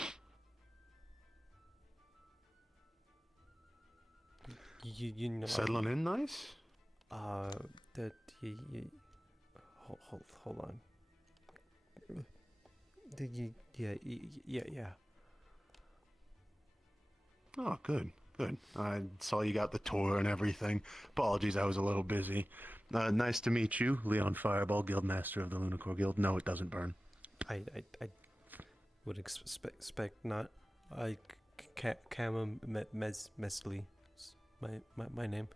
You know, Settling in nice? that hold on. Yeah. Oh, good, good. I saw you got the tour and everything. Apologies, I was a little busy. Nice to meet you, Leon Fireball, Guildmaster of the Lunacore Guild. No, it doesn't burn. I would expect not. Cama Meztli, my name.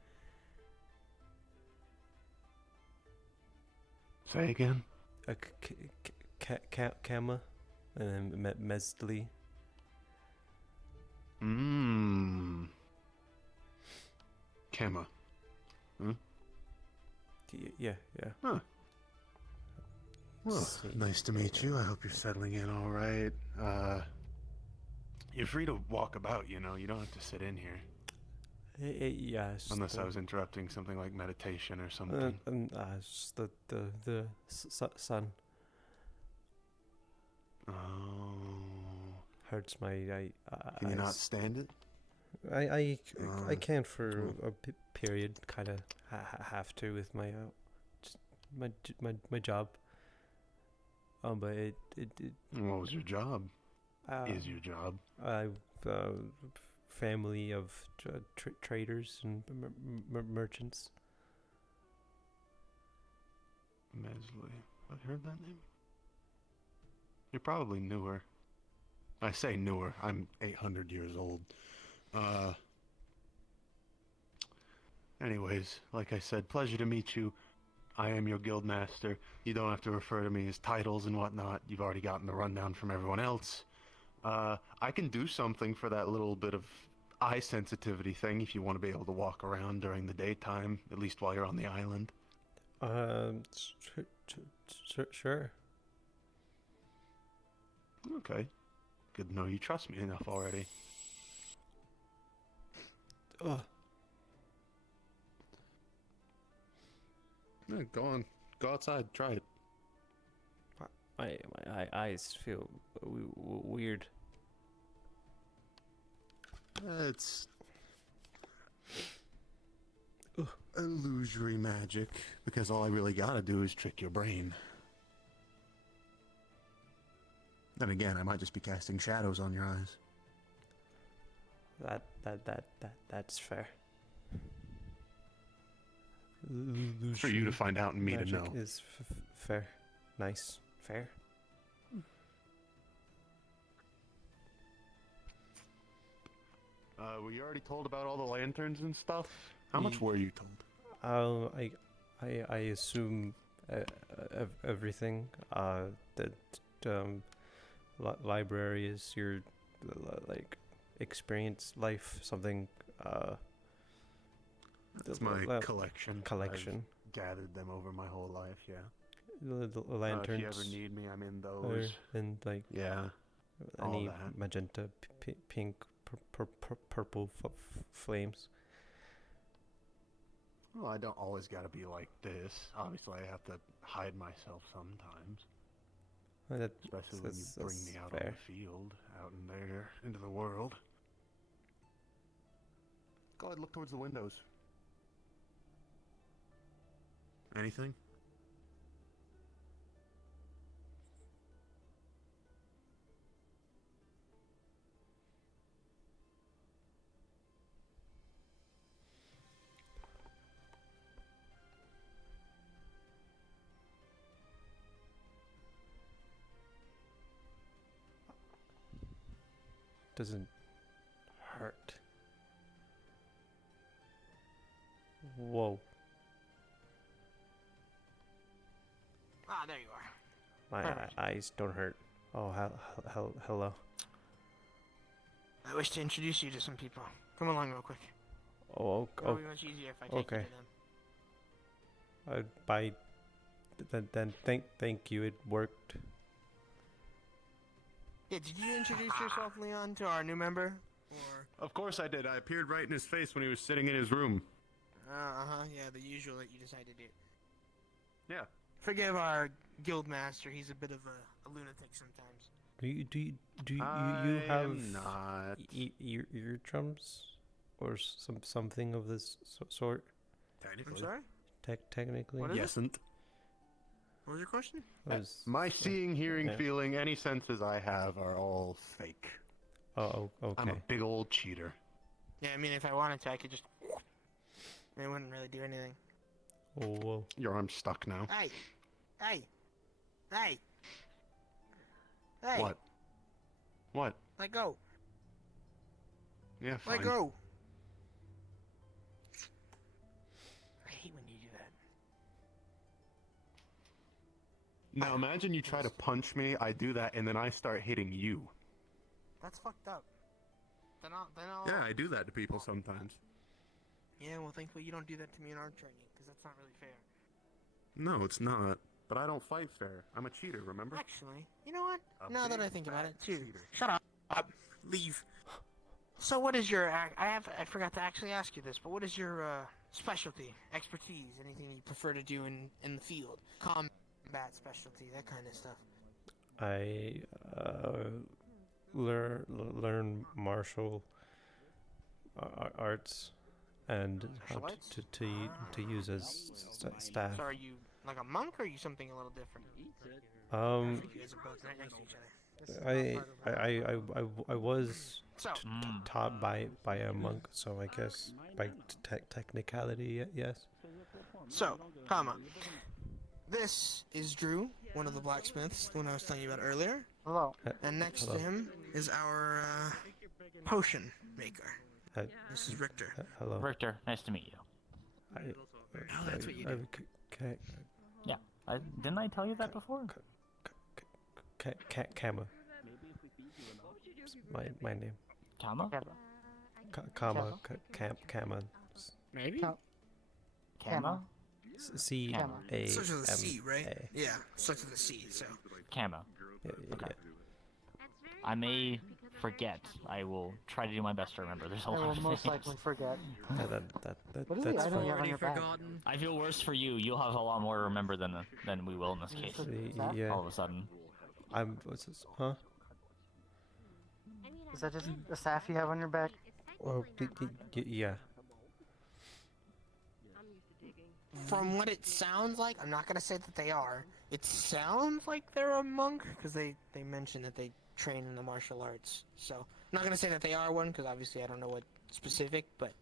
Say again? Cama, and then Meztli. Mmm. Cama. Hmm? Yeah. Huh. Well, See. nice to meet you. I hope you're settling in all right. You're free to walk about, you know. You don't have to sit in here. Yes. Unless I was interrupting something like meditation or something. It's the sun Oh. hurts my Can you not eyes. stand it? I Uh, can't for well. a period. Kind of have to with my my job. But it What was your job? Is um, your job? family of traders and merchants. Meztli. I've heard that name. You're probably newer. I say newer. I'm 800 years old. Anyways, like I said, pleasure to meet you. I am your guild master. You don't have to refer to me as titles and whatnot. You've already gotten the rundown from everyone else. I can do something for that little bit of eye sensitivity thing if you want to be able to walk around during the daytime, at least while you're on the island. Sure. Okay. Good to know you trust me enough already. Oh, Yeah, go on. Go outside. Try it. my eyes feel weird. It's illusory magic, because all I really gotta do is trick your brain. Then again, I might just be casting shadows on your eyes. That's fair. For you to find out and me to Magic know. is fair. Nice. Fair. Were you already told about all the lanterns and stuff? How much Ye- were you told? I assume everything. That library is your like experience life something. That's the my collection. collection. I've gathered them over my whole life, yeah. The If lanterns. you ever need me, I'm in or- those. and like Yeah. all any that. magenta, pink, purple flames. Well, I don't always gotta be like this. Obviously, I have to hide myself sometimes. That, Especially when you that's- bring me that's out fair. on the field, out in there, into the world. Go ahead, look towards the windows. Anything? Doesn't hurt. Whoa. Ah, there you are. My Perfect. eyes don't hurt. Oh, hello. I wish to introduce you to some people. Come along real quick. Oh, It'll be much easier if I take you okay. to them. By then thank you. It worked. Yeah, did you introduce yourself, Leon, to our new member? Or Of course I did. I appeared right in his face when he was sitting in his room. yeah, the usual that you decided to do. Yeah. Forgive our guild master. He's a bit of a lunatic sometimes. Do you I have am not. eardrums or something of this sort? Technically. I'm sorry. Technically. What is it? Yesn't. What was your question? My seeing, hearing, yeah. feeling, any senses I have are all fake. Oh, okay. I'm a big old cheater. Yeah, I mean, if I wanted to, I could just. It wouldn't really do anything. Oh, whoa. Your arm's stuck now. Hey, hey, hey, hey! What? What? Let go! Yeah, fine. Let go! I hate when you do that. Now imagine you try to punch me, I do that, and then I start hitting you. That's fucked up. Then I'll. Yeah, I do that to people sometimes. Yeah, well, thankfully you don't do that to me in our training, because that's not really fair. No, it's not. But I don't fight fair. I'm a cheater, remember? Actually, you know what? A Now that big, I think about fat it, too. cheater. Shut up. Leave. So what is your... I forgot to actually ask you this, but what is your specialty, expertise, anything you prefer to do in the field? Combat specialty, that kind of stuff. I learn martial arts and how Martial arts? to use as staff. So are you like a monk, or are you something a little different? I think you guys are both right next to each other. This is not part of I was So, taught by a monk, so I guess by technicality, yes. So, Cama. This is Drew, one of the blacksmiths, the one I was telling you about earlier. Hello. And next Hello. to him is our potion maker. Uh, This is Richter. Hello. Richter, nice to meet you. Oh, that's what you do. Didn't I tell you that before? Cama. My name. Cama? Cama. Cama. Maybe? Cama? C A Starts with a C, M right? A. Yeah, starts with a C, so. Cama. Yeah. Okay. I may forget. I will try to do my best to remember. There's a I lot will of most things. likely forget. What is That's the item fine. you have on your back? I feel worse for you. You'll have a lot more to remember than we will in this case. Yeah. All of a sudden. What's this? Huh? Is that just a staff you have on your back? Well, yeah. From what it sounds like, I'm not gonna say that they are. It sounds like they're a monk, because they mentioned that they train in the martial arts. So, I'm not gonna say that they are one, because obviously I don't know what specific, but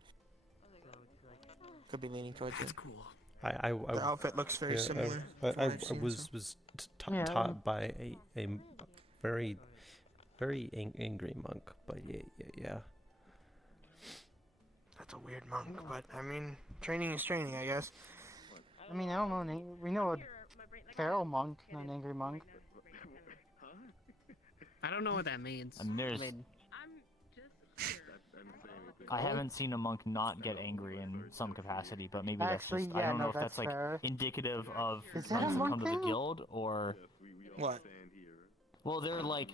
could be leaning towards it. That's cool. The outfit looks very similar. I was taught by a very angry monk, but yeah. That's a weird monk, but I mean, training is training, I guess. I mean, I don't know. We know a feral monk, not an angry monk. I don't know what that means. And there's. I haven't seen a monk not get angry in some capacity, but maybe Actually, that's just. yeah, I don't know no, if that's like fair. indicative of Is that a monks that monk come to the thing? guild, or. What? Well, they're like.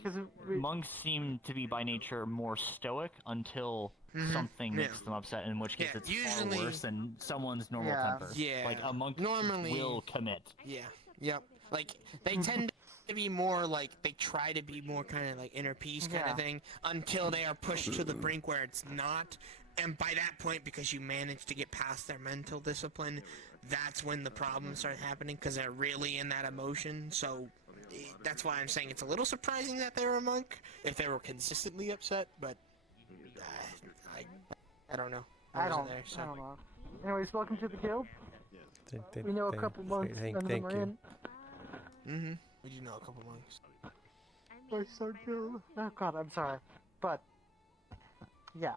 Monks seem to be by nature more stoic until something makes them upset, in which case it's usually- far worse than someone's normal temper. Yeah. Like a monk Normally- will commit. Yeah. Yep. Like, they tend to be more like, they try to be more kind of like inner peace kind Yeah. of thing until they are pushed to the brink where it's not. And by that point, because you manage to get past their mental discipline, that's when the problems start happening, because they're really in that emotion. So that's why I'm saying it's a little surprising that they were a monk if they were consistently upset, but I don't know. I wasn't don't. there, so. I don't know. Anyways, welcome to the guild. Thank- We know a thank- couple monks. thank- None of thank them are you. in. Mm-hmm. We do know a couple monks. Oh god, I'm sorry. But, yeah.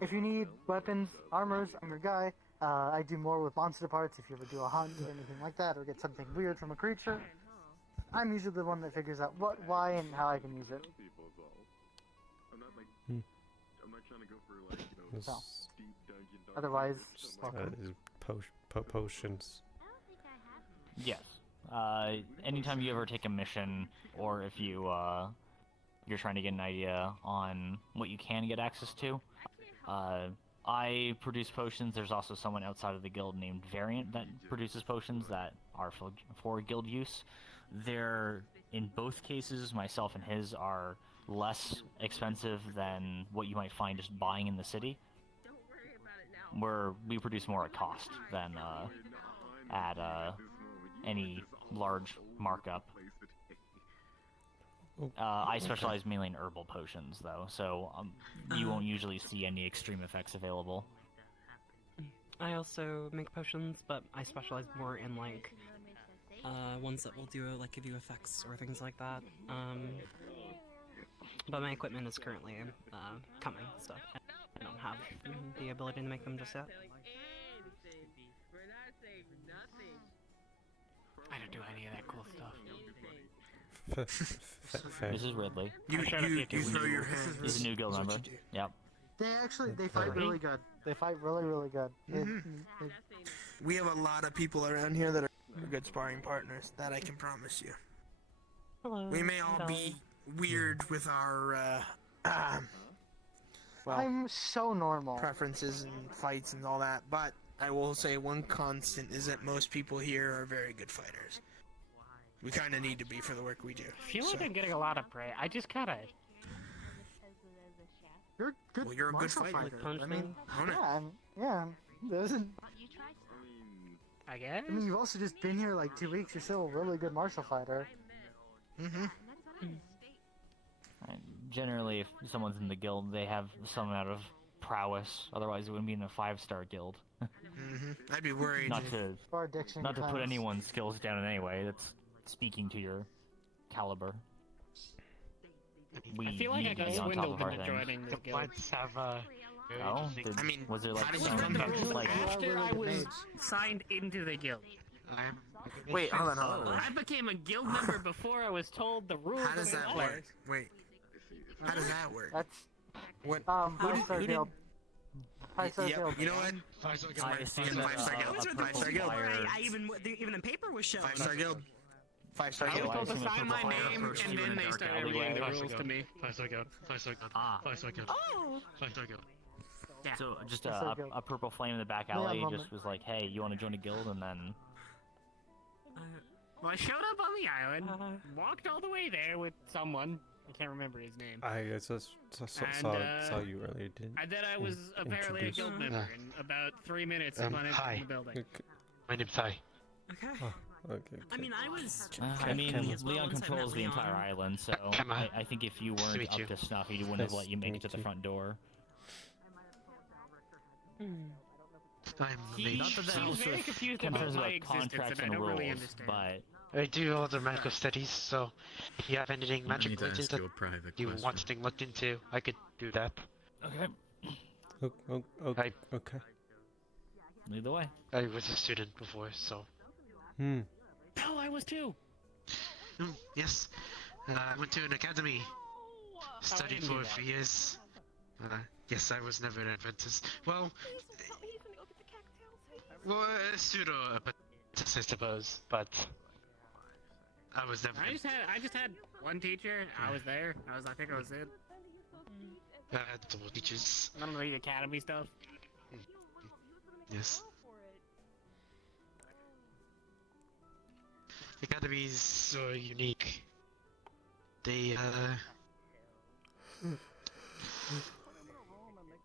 If you need weapons, armors, I'm your guy. I do more with monster parts if you ever do a hunt or anything like that, or get something weird from a creature. I'm usually the one that figures out what, why, and how I can use it. So, otherwise, welcome. Potions. Yes. Anytime you ever take a mission, or if you you're trying to get an idea on what you can get access to, I produce potions. There's also someone outside of the guild named Variant that produces potions that are for guild use. They're, in both cases, myself and his are less expensive than what you might find just buying in the city. We produce more at cost than at any large markup. I specialize mainly in herbal potions, though, so you won't usually see any extreme effects available. I also make potions, but I specialize more in like ones that will do like give you effects or things like that. But my equipment is currently coming, so I don't have the ability to make them just yet. I don't do any of that cool stuff. Fair. This is Ridley. You throw your hand. He's a new guild That's what member. you do. Yep. They fight really good. They fight really, really good. We have a lot of people around here that are good sparring partners. That I can promise you. Hello. We may all be weird with our well, I'm so normal. preferences and fights and all that, but I will say one constant is that most people here are very good fighters. We kind of need to be for the work we do. I feel like I'm getting a lot of prey. I just kind of. You're good. Well, you're a good martial fighter. Punch I mean, them. Own it. yeah. Doesn't. I guess. I mean, you've also just been here like 2 weeks. You're still a really good martial fighter. Generally, if someone's in the guild, they have some amount of prowess. Otherwise, it wouldn't be in a 5-star guild. I'd be worried. Not to Or addiction. not to put times. anyone's skills down in any way. That's speaking to your caliber. We I feel like need I to got be on top swindled of our into things. joining this The guild. points have very No? interesting. I mean, Was there like how did some you come to the like After I was mage. signed into the guild. I'm Wait, hold on. I became a guild member before I was told the rules. How does of the that letter. work? Wait. How does that work? That's What? 5-star who did- guild. 5-star Yep. guild. You know what? I assume Yeah, that 5-star guild. a purple 5-star guild. flyer- Even the paper was shown. 5-star guild. 5-star I was guild. told to assume a sign my purple flyer name, approached and you in then a they dark started reading the alleyway. rules to me. Ah. Oh! Yeah. So just Yes, I do. a purple flame in the back Yeah, alley moment. just was like, hey, you want to join a guild? And then Well, I showed up on the island, walked all the way there with someone. I can't remember his name. I just saw you earlier, didn't? And then I was apparently a guild introduce- member in about 3 minutes upon hi. entering the building. My name's Ty. Okay. Okay. I mean, I was. I mean, Cama. Leon controls the entire island, so Cama. I think if you Nice to weren't meet up you. to snuff, he wouldn't have Nice let you make it to the meet you. front door. I'm He- the Not that that He's very confused about concerns my about existence, contracts and I and don't really rules, understand. but I do all the medical studies, so if you have anything magic need to related ask that you a private you question. want something looked into, I could do that. okay, I- Okay. lead the way. I was a student before, so Oh, I was too. Yes. I went to an academy, studied didn't do for a that. few years. Yes, I was never an apprentice. Well, a pseudo apprentice, I suppose, but I was never. I just had one teacher. I was there. I think I was it. I had double teachers. None of the academy stuff. Yes. Academies are unique. They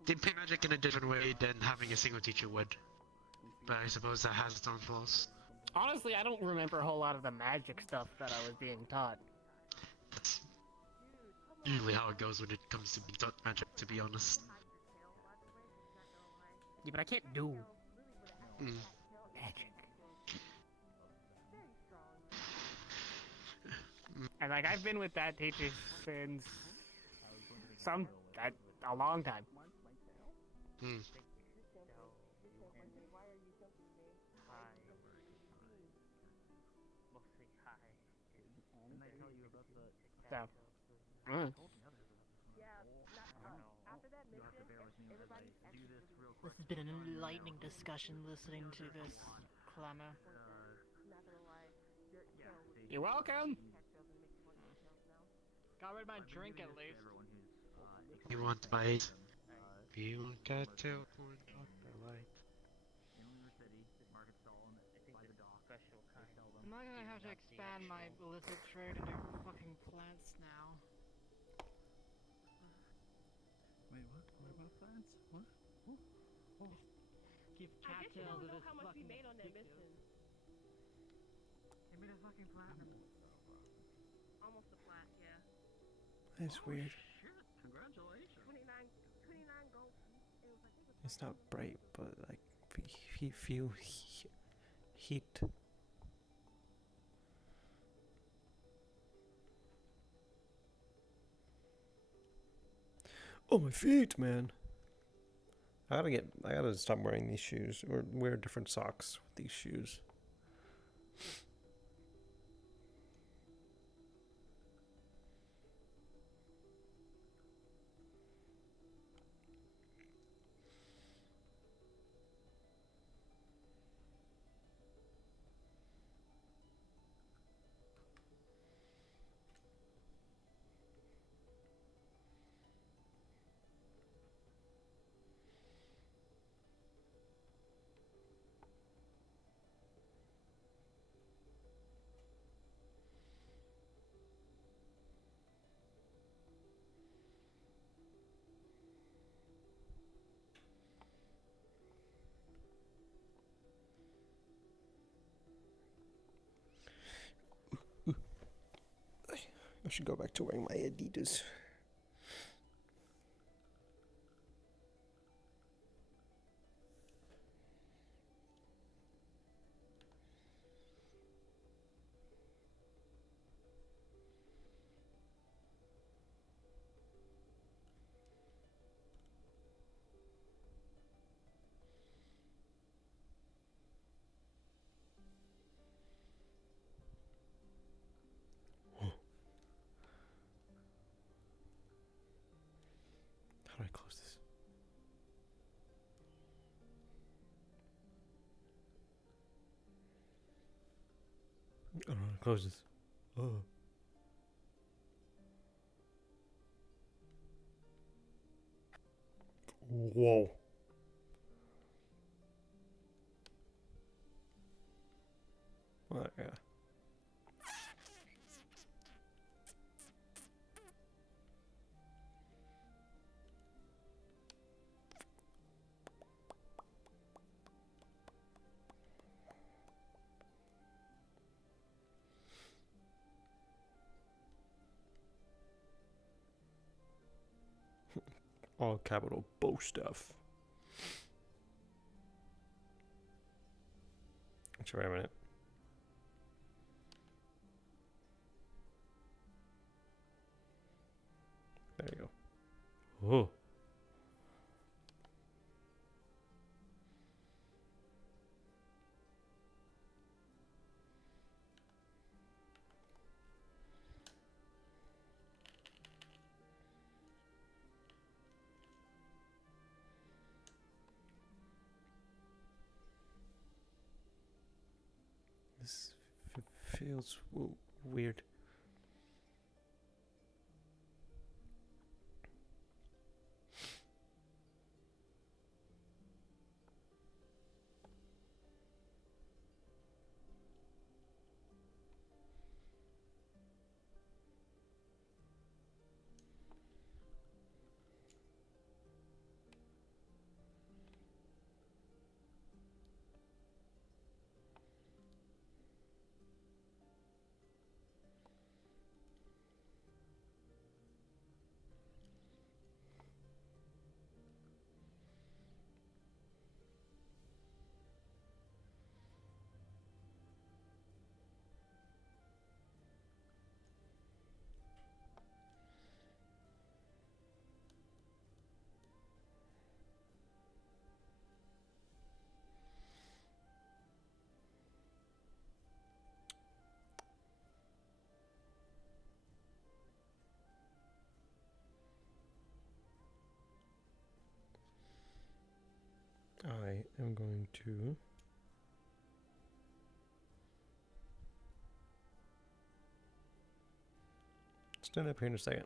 they play magic in a different way than having a single teacher would. But I suppose that has its own flaws. Honestly, I don't remember a whole lot of the magic stuff that I was being taught. That's usually how it goes when it comes to being taught magic, to be honest. Yeah, but I can't do Mm. magic. And like I've been with that teacher since a long time. Hmm. So. Mm. This has been an enlightening discussion listening to this, Cama. You're welcome. Got rid of my drink at least. You want bite? You want got to the light. Am I gonna have to expand my illicit trade into fucking plants now? Wait, what? What about plants? What? Give cattails to this fucking made on that mission. Give me the fucking platinum. Almost a flat, yeah. That's weird. Congratulations. 29 gold. It's not bright, but like feel heat. Oh, my feet, man. I gotta stop wearing these shoes or wear different socks with these shoes. should go back to wearing my Adidas. How do I close this? I don't know how to close this. Oh. Whoa. Well, yeah. All capital Bo stuff. Actually, wait a minute. There you go. Oh. This feels weird. I am going to stand up here in a second.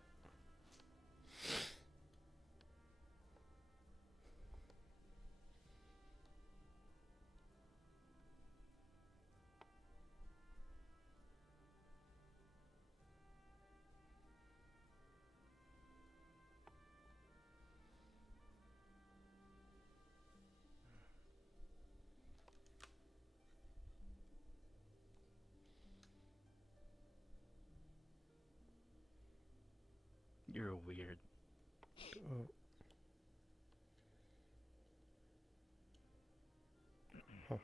You're weird. Oh. Huh.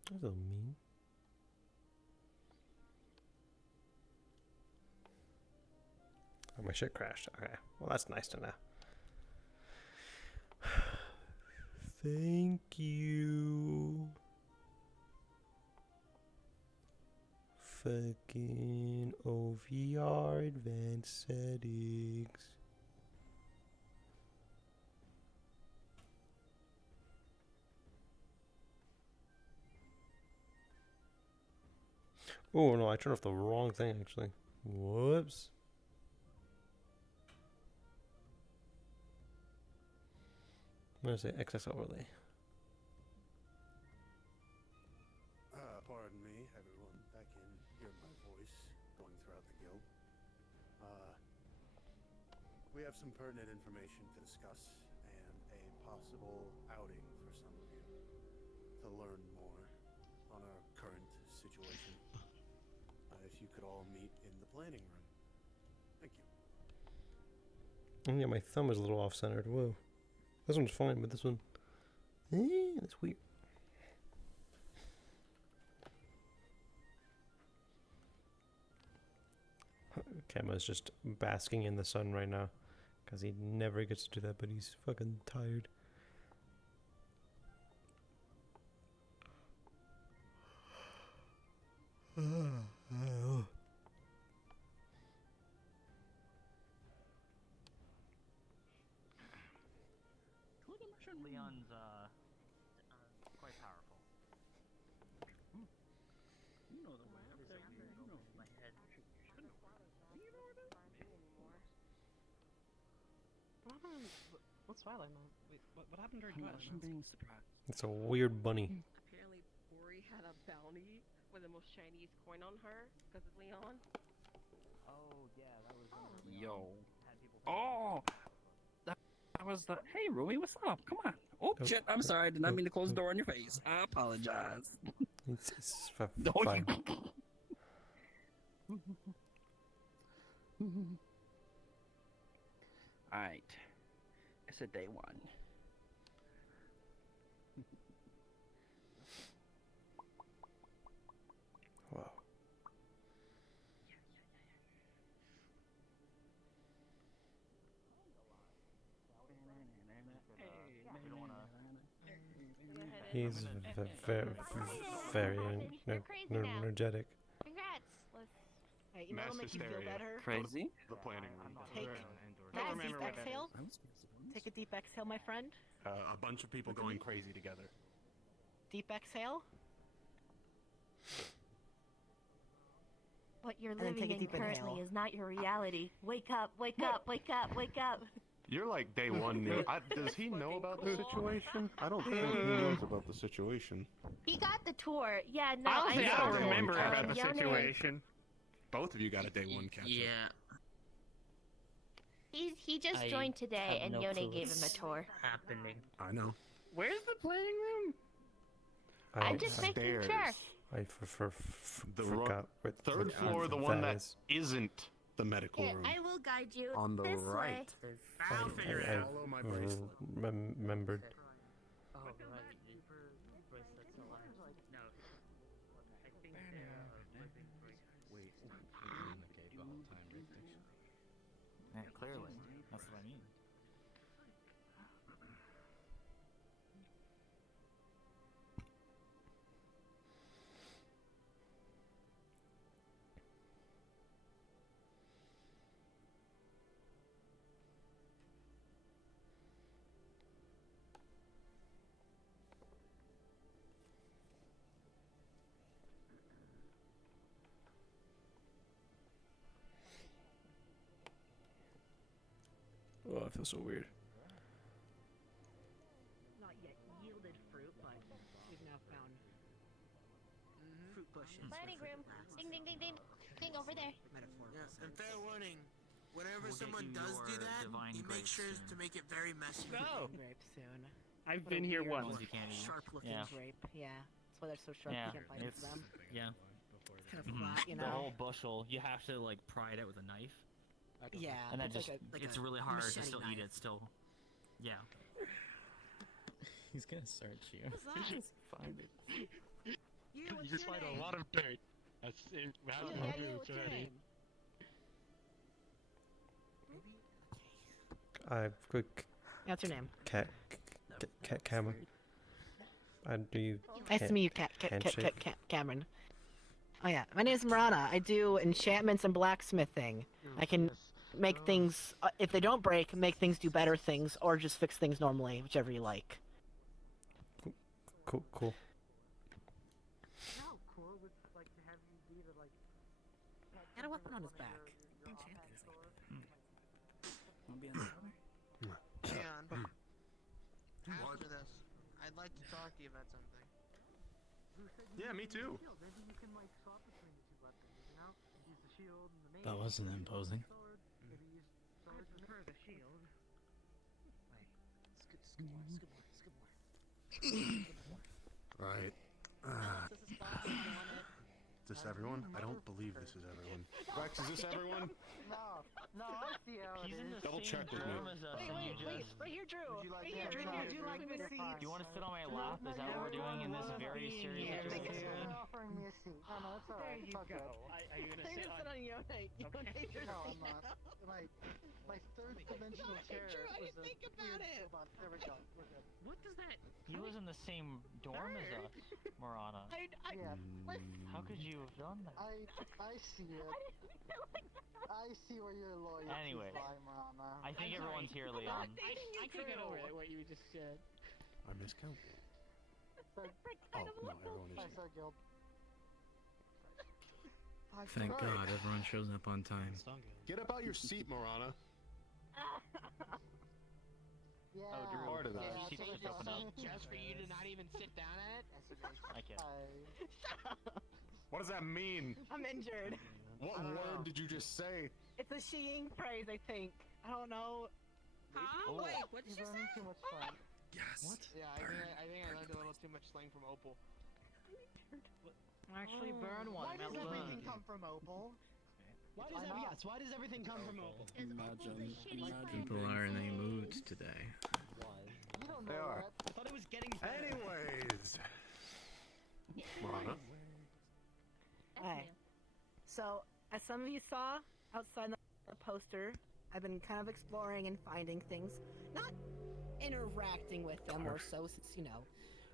That's a little mean. Oh, my shit crashed. Okay. Well, that's nice to know. Thank you. Fucking OVR advanced settings. Oh no, I turned off the wrong thing actually. Whoops. I'm gonna say excess overlay. Pardon me, everyone. Back in hear my voice going throughout the guild. We have some pertinent information to discuss, and possible outing for some of you to learn more on our current situation. If you could all meet in the planning room. Thank you. Oh, yeah, my thumb is a little off-centered. Whoa. This one's fine, but this one... that's weird. Cama's just basking in the sun right now. Because he never gets to do that, but he's fucking tired. Leon's quite powerful. You know the way. I'm telling you. You know my head. You should know. You know what it is? What happened? What's Twilight now? Wait, what happened during Twilight? I'm being surprised. It's a weird bunny. Apparently, Bori had a bounty with the most Chinese coin on her because of Leon. Oh yeah, that was. Yo. Oh. That was the. Hey, Rui, what's up? Come on. Oh, shit. I'm sorry. I did not mean to close the door on your face. I apologize. It's No, fine. Alright. It's a day one. Wow. He's very energetic. Congrats. Hey, you know what'll make you feel better? Crazy? The planning room. Take a deep exhale. Take a deep exhale, my friend. A bunch of people going crazy together. Deep exhale. What you're And then living take a in deep currently inhale. is not your reality. Wake up, wake up, wake up, wake up. You're like day one. Does he know about the situation? I don't think he knows about the situation. He got the tour. Yeah, no, I don't think I saw him. remember about the Yone- situation. Both of you got a day one catch. Yeah. He just I joined today, have and no Yone clue gave him a what's tour. happening. I know. Where's the playing room? I'm just making Stairs. sure. I The forgot. what third floor, the one that isn't the medical Here, room. I will guide you On the this right. way. I'll figure it out. Follow my bracelet. Remembered. Oh, right. Bracelet's alive. No. I think they're living bracelets. Wait, communicate the whole time, right? Yeah, clearly. That's what I mean. Oh, I feel so weird. Not yet yielded fruit, but we've now found fruit bushes. Planning room. Ding, ding, ding, ding. Ding, over there. Metaphorical. And fair warning, whenever We'll get someone you does do your that, divine he makes grape sure soon. to make it very messy. No. Grape soon. I've What been a here weird, once. You can't eat. Sharp-looking Yeah. grape. Yeah. That's why they're so sharp. Yeah, You can't bite into it's them. yeah. It's kind of flat, you The know. whole bushel, you have to like pry it out with a knife, Yeah. and then it's just like It's a really hard to machete still eat knife. it. Still. Yeah. He's gonna search you. What's that? Find it. You, what's You just your find name? a lot of dirt. That's it. How Yeah, do yeah, you yeah, move what's your already? name? Quick. What's your name? Cama. Do you? Nice to meet you, handshake? Cameron. Oh yeah, my name is Marana. I do enchantments and blacksmithing. I can make things, if they don't break, make things do better things, or just fix things normally, whichever you like. Cool. How cool would like to have you be the like? Got a weapon on his back. Leon, after this, I'd like to talk to you about something. Yeah, me too. Maybe you can like swap between the two weapons. You know, use the shield and the mace. That wasn't imposing. Sword. Maybe use sword. I prefer the shield. Right. This is Fox. You want it? Is this everyone? I don't believe this is everyone. Rex, is this everyone? No, I see how it He's in is. the Double same check with me. dorm as us, and you just... Right here, Drew. Would you like Right to here, have Drew. a Would you like me to see? Do you want to sit on my lap? Is that what we're doing in this very serious here. situation? They're offering me a seat. No, it's alright. It's all good. Are you gonna You're sit gonna sit on Yonate. Yonate your No, seat I'm not. now. My third dimensional chair Drew, I was didn't a think about weird it. robot. There we go. We're good. What does that? He was in the same dorm as us, Morana. Yeah. How could you have done that? I see it. I see where your loyalties Anyway, lie, Marana. I think everyone's here, Leon. I can't get over that, what you just said. I miscount. But, Oh, no, everyone is I here. saw Guild. Thank Sorry. God everyone shows up on time. Get up out your seat, Morana. Yeah. Oh, Drew, Part of your that. seat's just open up. Just for you to not even sit down at? I can. What does that mean? I'm injured. What word did you just say? It's a Sheing phrase, I think. I don't know. Huh? Oh. Wait, what did You're you learning say? too much slang. Yes. What? Yeah, I think I learned a little too much slang from Opal. Actually, burn one. Why does Mellow. everything come from Opal? Why does why does everything come from Opal? People are in a mood today. You don't know They are. that. I thought it was getting better. Anyways. Morana? Hey. So, as some of you saw outside the poster, I've been kind of exploring and finding things. Not interacting with them or so, since, you know,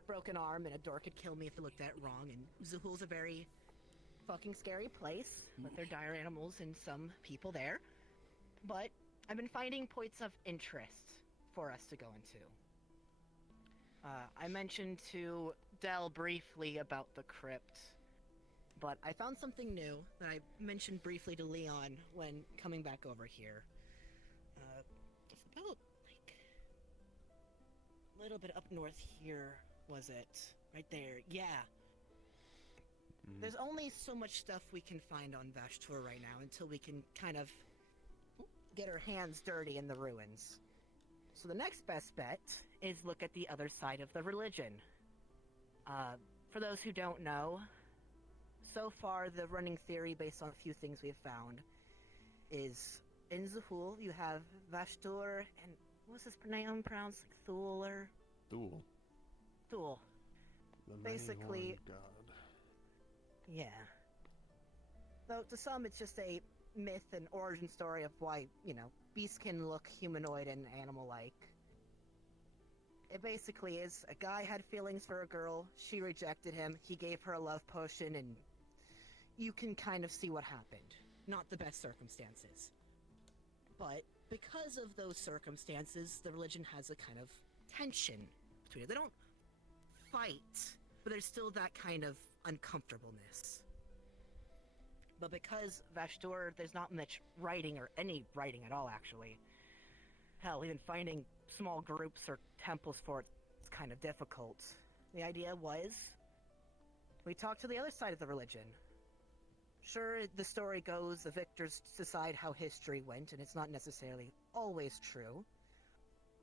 broken arm and a door could kill me if it looked at wrong, and Zuhul's a very fucking scary place with their dire animals and some people there. But I've been finding points of interest for us to go into. I mentioned to Del briefly about the crypt, but I found something new that I mentioned briefly to Leon when coming back over here. It's about, like, a little bit up north here, was it? Right there, yeah. There's only so much stuff we can find on Vashtor right now until we can kind of get our hands dirty in the ruins. So the next best bet is look at the other side of the religion. For those who don't know, so far the running theory based on a few things we've found is in Zuhul you have Vashtor and what's this name pronounced? Like Thule or Thule. Thule. The Basically, many-horned god. yeah. Though to some it's just a myth and origin story of why, you know, beasts can look humanoid and animal-like. It basically is, a guy had feelings for a girl, she rejected him, he gave her a love potion, and you can kind of see what happened. Not the best circumstances. But because of those circumstances, the religion has a kind of tension between it. They don't fight, but there's still that kind of uncomfortableness. But because Vashtor, there's not much writing, or any writing at all, actually. Hell, even finding small groups or temples for it is kind of difficult. The idea was, we talked to the other side of the religion. Sure, the story goes, the victors decide how history went, and it's not necessarily always true.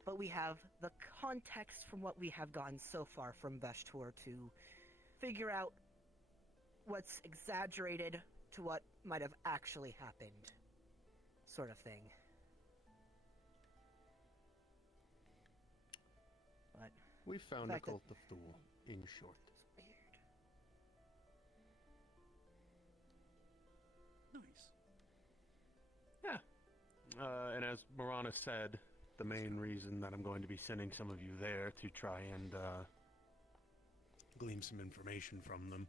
But we have the context from what we have gotten so far from Vashtor to figure out what's exaggerated to what might have actually happened, sort of thing. But We found the a fact that- cult of Thule, in short. Nice. Yeah. And as Morana said, the main reason that I'm going to be sending some of you there to try and glean some information from them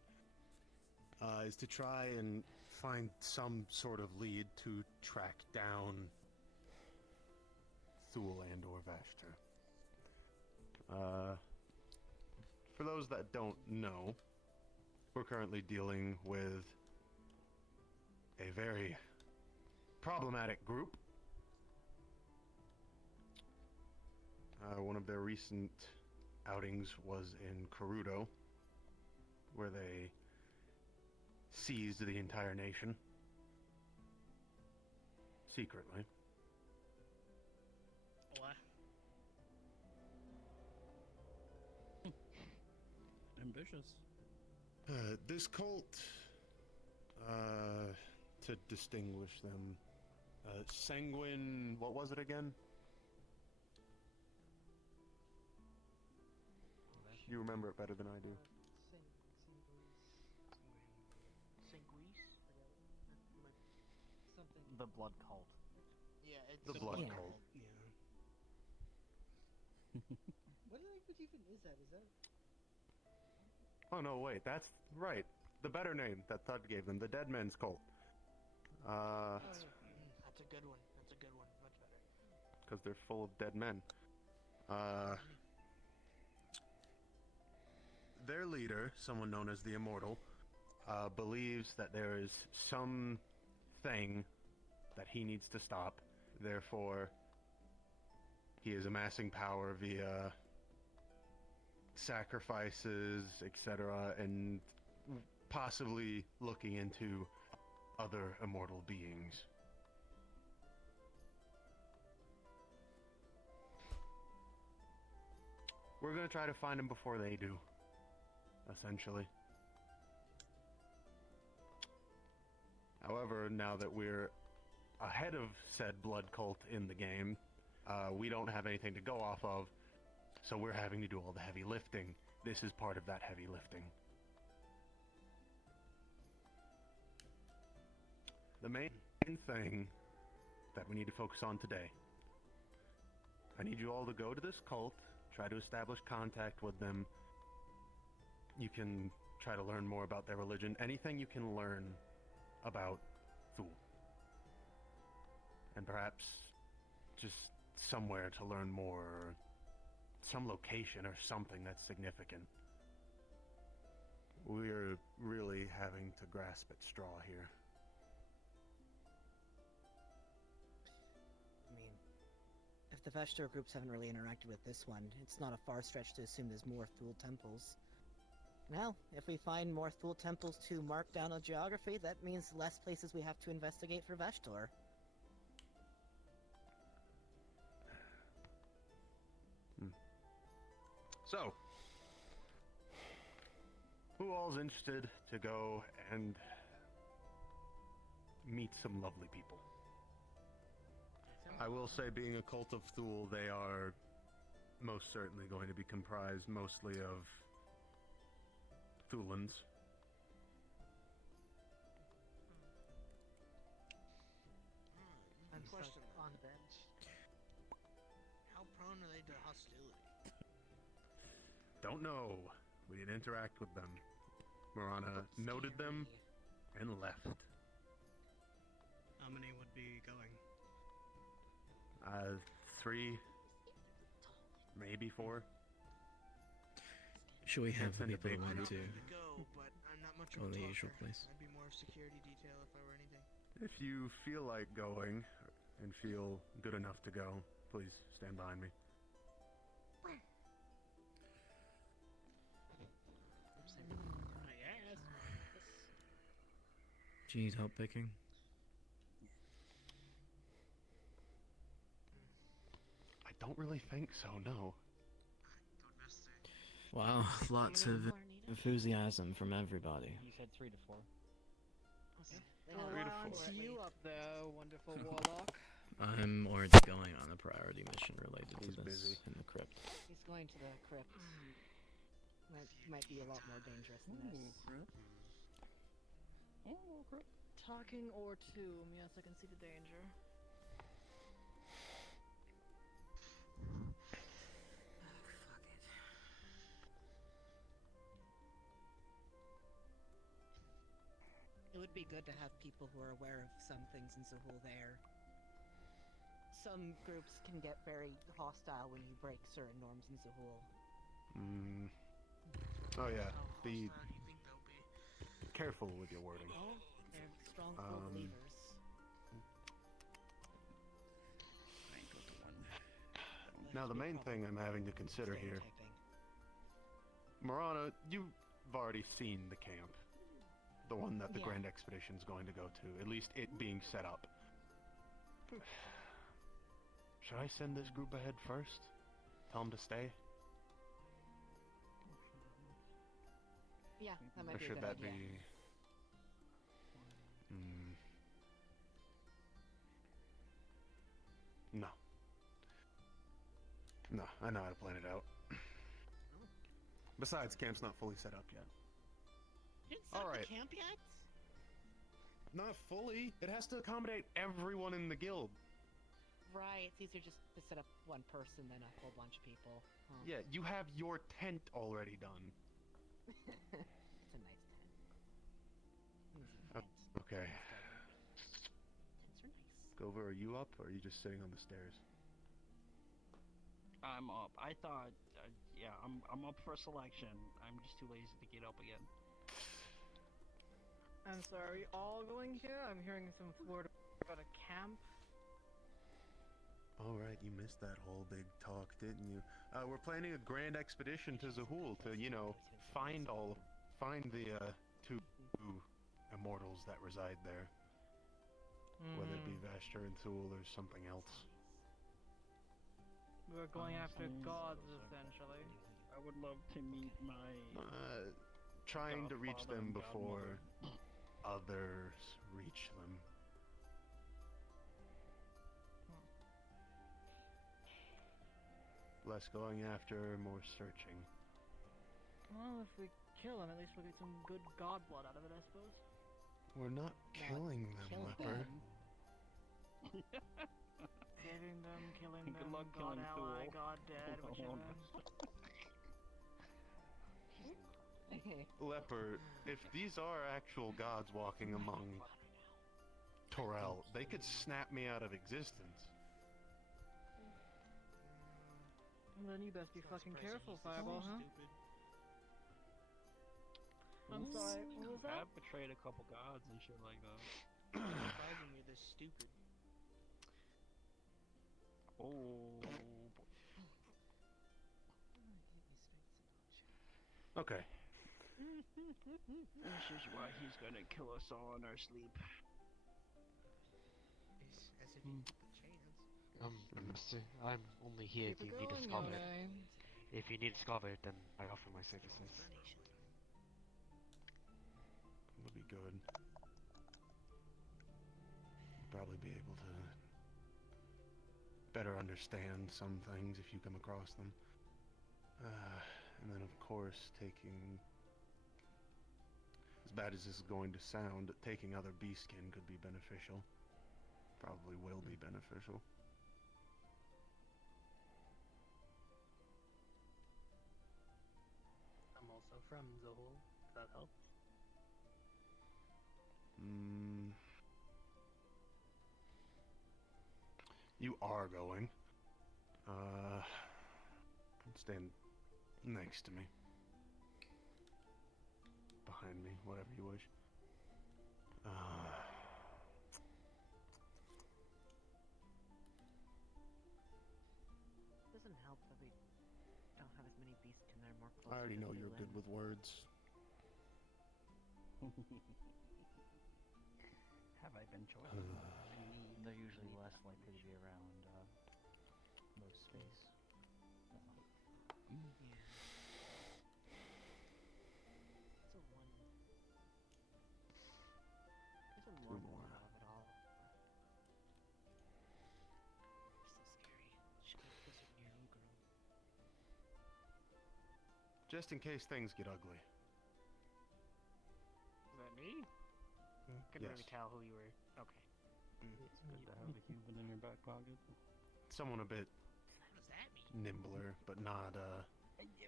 is to try and find some sort of lead to track down Thule and or Vashtor. For those that don't know, we're currently dealing with a very problematic group. One of their recent outings was in Karudo, where they seized the entire nation secretly. What? ambitious. This cult, to distinguish them, sanguine. What was it again? You remember it better than I do. The blood cult. Yeah, it's The blood cult. Yeah. What language even is that? Is that? Oh no, wait, that's right. The better name that Thud gave them, the Dead Men's Cult. That's a good one. That's a good one. Much better. Because they're full of dead men. Their leader, someone known as the Immortal, believes that there is some thing that he needs to stop. Therefore, he is amassing power via sacrifices, etc., and possibly looking into other immortal beings. We're gonna try to find them before they do, essentially. However, now that we're ahead of said blood cult in the game, we don't have anything to go off of, so we're having to do all the heavy lifting. This is part of that heavy lifting. The main thing that we need to focus on today. I need you all to go to this cult, try to establish contact with them. You can try to learn more about their religion. Anything you can learn about Thule. And perhaps just somewhere to learn more, or some location or something that's significant. We're really having to grasp at straw here. I mean, if the Veshtor groups haven't really interacted with this one, it's not a far stretch to assume there's more Thule temples. Now, if we find more Thule temples to mark down on geography, that means less places we have to investigate for Veshtor. So, who all's interested to go and meet some lovely people? I will say, being a cult of Thule, they are most certainly going to be comprised mostly of Thulans. Question on bench. How prone are they to hostility? Don't know. We didn't interact with them. Marana noted them and left. How many would be going? 3, maybe 4. Should we have It's the in a people big who want group. to Go, but I'm not much go of on a the talker. usual place? I'd be more of security detail if I were anything. If you feel like going and feel good enough to go, please stand behind me. Yes. Do you need help picking? I don't really think so, no. Wow, lots of enthusiasm from everybody. You said 3 to 4. On to you up there, wonderful warlock. I'm already going on a priority mission related He's to this busy. in the crypt. He's going to the crypt. Might be a lot more dangerous than this. Talking or tomb, yes, I can see the danger. It would be good to have people who are aware of some things in Zahul there. Some groups can get very hostile when you break certain norms in Zahul. Oh yeah, be How do you think they'll be? careful with your wording. They're strong core believers. Now the main thing I'm having to consider here, Marana, you've already seen the camp. The one that the Yeah. Grand Expedition's going to go to, at least it being set up. Should I send this group ahead first? Tell them to stay? Yeah, that might Or be a should good that idea. be? Hmm. No. No, I know how to plan it out. Besides, camp's not fully set up yet. You didn't set All up right. the camp yet? Not fully. It has to accommodate everyone in the guild. Right, it's easier just to set up one person than a whole bunch of people. Huh. Yeah, you have your tent already done. It's a nice tent. Easy Oh, tent. okay. Tents are nice. Gover, are you up, or are you just sitting on the stairs? I'm up. I thought, yeah, I'm up for selection. I'm just too lazy to get up again. I'm sorry, all going here? I'm hearing some word about a camp. All right, you missed that whole big talk, didn't you? We're planning a grand expedition to Zahul to, you know, find the two immortals that reside there. Whether it be Vasher and Thule or something else. We're going after gods, essentially. I would love to meet my... Trying to reach godfather them and before godmother. others reach them. Less going after, more searching. Well, if we kill him, at least we'll get some good god blood out of it, I suppose. We're not killing them, Leper. Saving them, killing Good them, luck god killing ally, Thule. god dead, whichever. Leper, if these are actual gods walking among Torel, they could snap me out of existence. Well, then you best be fucking careful, Fireball, huh? I'm sorry, what was that? I've betrayed a couple gods and shit like that. Surprising you're this stupid. Oh. Okay. This is why he's gonna kill us all in our sleep. As if you took the chance. Mister, I'm only here if you need a scholar. If you need a scholar, then I offer my services. It'll be good. Probably be able to better understand some things if you come across them. And then, of course, taking... As bad as this is going to sound, taking other beastkin could be beneficial. Probably will be beneficial. I'm also from Zahul, if that helps. You are going. Stand next to me. Behind me, whatever you wish. Doesn't help that we don't have as many beasts in there more closely. I already know than you're we good with words. Have I been chosen? They're usually less likely to be around most space. There's a Two more more. out of it all. So scary. Should be closer to your own girl. Just in case things get ugly. Is that me? Couldn't Yes. really tell who you were. Okay. It's good to have a human in your back pocket. Someone a bit What does that mean? nimbler, but not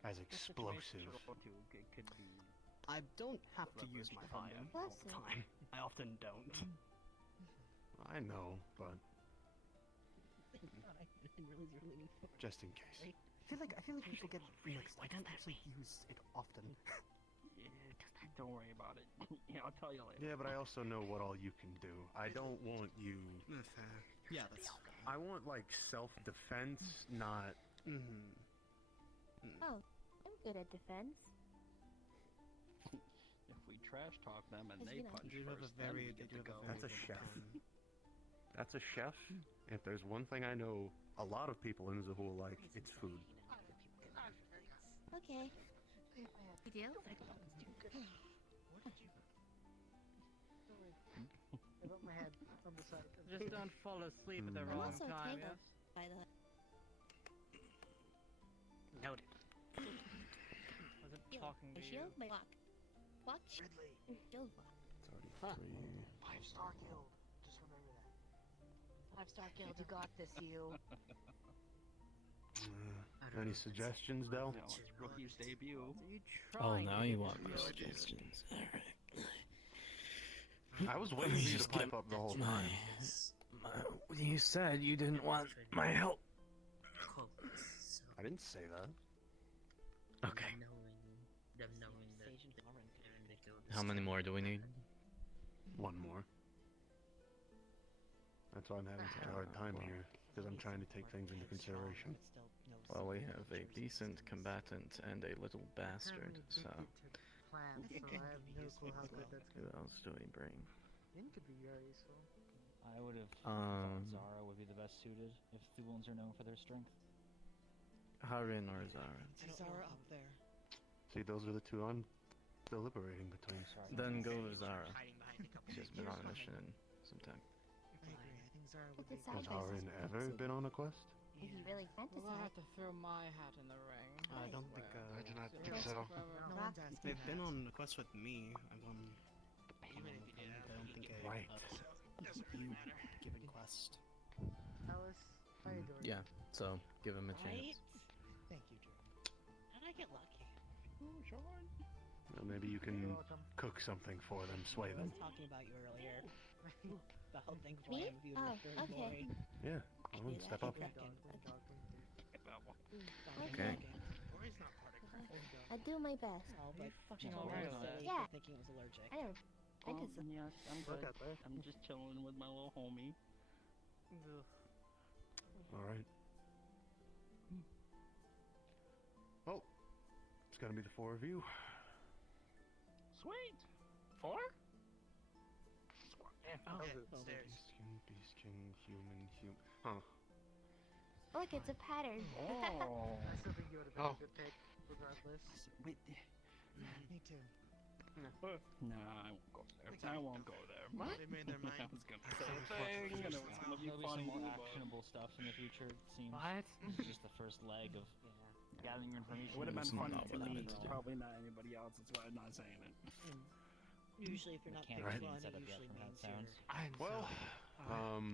as explosive. It could be. I don't have to use my fire all the time. I often don't. I know, but I didn't realize you were leaning forward. just in case. I feel like people get mixed. I don't actually use it often. Yeah, don't worry about it. Yeah, I'll tell you later. Yeah, but I also know what all you can do. I don't want you. That's fair. Yeah, that's fair. I want like self-defense, not. Oh, I'm good at defense. If we trash talk them and they punch They do have a first, then we very- get they do to have go. a That's a very chef. good That's a chef. If there's one thing I know, a lot of people in Zahul like, it's food. Okay. You do? I bumped my head on the side. Just don't fall asleep at the I'm wrong also time, tangled yes? by the. Noted. Wasn't talking to you. Shield my walk. Walk. Ridley. Shield walk. Huh. 5-star guild. Just remember that. 5-star guild, you got this, you. Any suggestions, Del? No, it's rookie's debut. Oh, now you want my suggestions. I was waiting for you to pipe up the whole time. You said you didn't want my help. Cool. So, I didn't say that. Okay. Them knowing that they're in the guild. How many more do we need? One more. That's why I'm having such a hard time here, because I'm trying to take things into consideration. Well, we have a decent combatant and a little bastard, so... Plans, so I have no clue how good that's Who going to else do we bring? be. Could be very useful. I would have Um, thought Zara would be the best suited if Thulins are known for their strength. Harin or Zara? Zara up there. See, those are the two I'm deliberating between. Then go with Zara. She's been on a mission in some time. I agree. I think Zara would It's be a Has side by Harin side. ever been on a quest? He really Well, I have fantasized. to throw my hat in the ring. I don't think. I do not think Yes. so. No one's asking They've that. been on a quest with me. I've gone. I don't think I. Right. You given quest. Alice, how you doing? Yeah, so give him a Right? chance. Thank you, Jordan. How'd I get lucky? Well, maybe you can cook something for them, sway I them. was talking about you earlier. The whole thing Me? playing with you Oh, in the okay. boy. Yeah, I come on, do that. step up. Okay. Ori's not part of Crack. I do my best. Oh, but fucking just alright always with say that. for thinking it was allergic. I never fantasized. Yes, I'm Look good. at that. I'm just chilling with my little homie. All right. Well, it's gonna be the four of you. Sweet. 4? Oh, Beast King, Beast King, human. Huh. Look, it's a pattern. Oh. I still think you would have been a good pick, regardless. Wait. Me too. Nah, I won't go there. I won't go there. What? They made their mind. I was gonna say a thing, and it was gonna be There'll be funny. some more but- actionable stuff in the future, it seems. What? This is just the first leg of gathering your information. It would have been It's funny not to what I me, meant to do. probably not anybody else. That's why I'm not saying it. Usually, if you're not Can't picked be one, set it up yet usually from how it means sounds. you're... Well,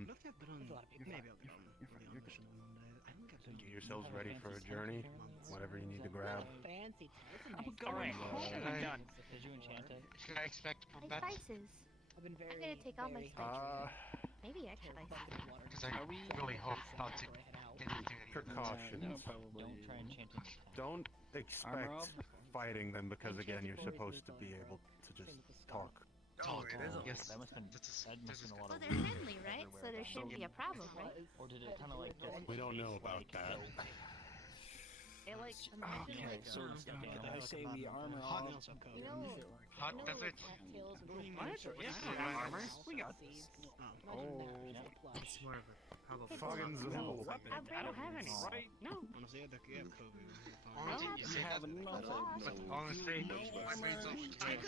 Looked at been on. There's a lot of people. Maybe I'll be on. You're mission one day. I think I've get yourselves ready for a journey. Whatever you need to grab. Fancy. It's a I'm nice going car. home. I- Done. Did you enchant it? Should I expect My bets? spices. I've been very, I'm gonna take all my very spices. Maybe extra spices. Because I really hope not to get into any Precautions. No, probably. Don't try enchanting. Don't Armor expect up? fighting them because again you're supposed to be able to just talk. talk. Yes. That must have been a lot Well, of they're weird friendly, right? So there shouldn't be a problem, right? Or did it kind of like just... We don't know about that. It like Okay, so I say we armor Hot up. nails have code. you know, Hot you know, desert. cattails and What? miniatures, Yeah, you yeah, know, armor. seeds. We got Seeds. this. Imagine Oh. that as a plush. It's more of a probably. Fucking I'll Zool. bring I don't have any, weapons. right? No. Honestly, I think you have COVID. Honestly, you You say have that, nothing. but honestly, my brain's so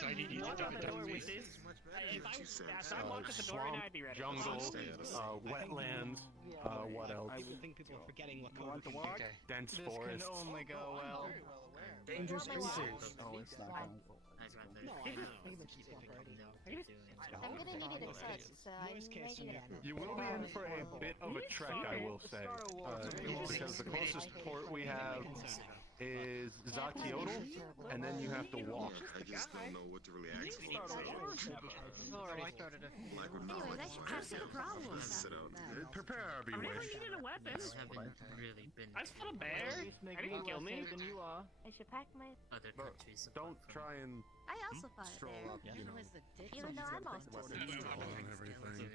I need you to Walk out the door with me. this. If I walk out the door, and I'd be ready. Jungle, wetlands, what else? I would think people are forgetting what Want COVID to can walk? do. Okay. Dense This forest. can only go well. Dangerous Well, my creatures. Oh, it's not Why? going I'd rather. No, I know. We've been keeping up already. I'm gonna need it in sets, so I'm making it. You will be in for a bit of a trek, I will say, because the closest port we have is Zatiodal, and then you have to walk. I just don't know what to really access. Already started a Anyways, I should have some problems. Sit out. Prepare our I've never wish. needed a weapon. Haven't really been I still a bear. I didn't kill me. than you are. I should pack my. other But countries. don't try and I also fought it stroll there. up, you know, Even though I'm also weapons and everything.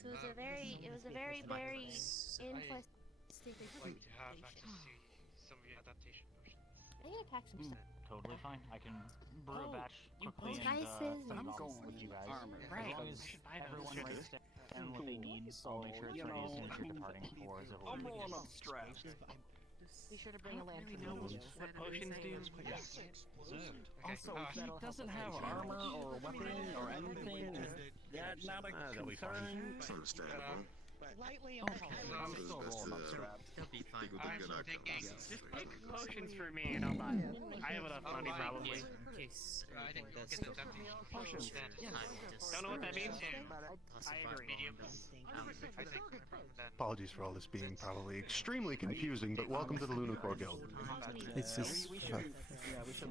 So it was a very, very infested Like to have access to some of your adaptation potions. I'm gonna pack some stuff. Totally fine. I can brew a batch you quickly both and spices send and it off going with you guys. armor, As right. long as everyone writes down what they need, I'll make sure it's ready as soon as you're departing for Zivil. I'm rolling up straps. Be sure to bring a lantern know with you. what potions do. Yes. Also, he doesn't have armor or weapon or anything. Is that not a that'll be concern? It's understandable. Lightly I'm still rolling up for that. They'll be fine. Alright, so Just pick potions for me and I'll buy it. I have enough money probably. I think that's the Potions. Don't know what that means. I agree. Apologies for all this being probably extremely confusing, but welcome to the Lunacore Guild. It's just we should be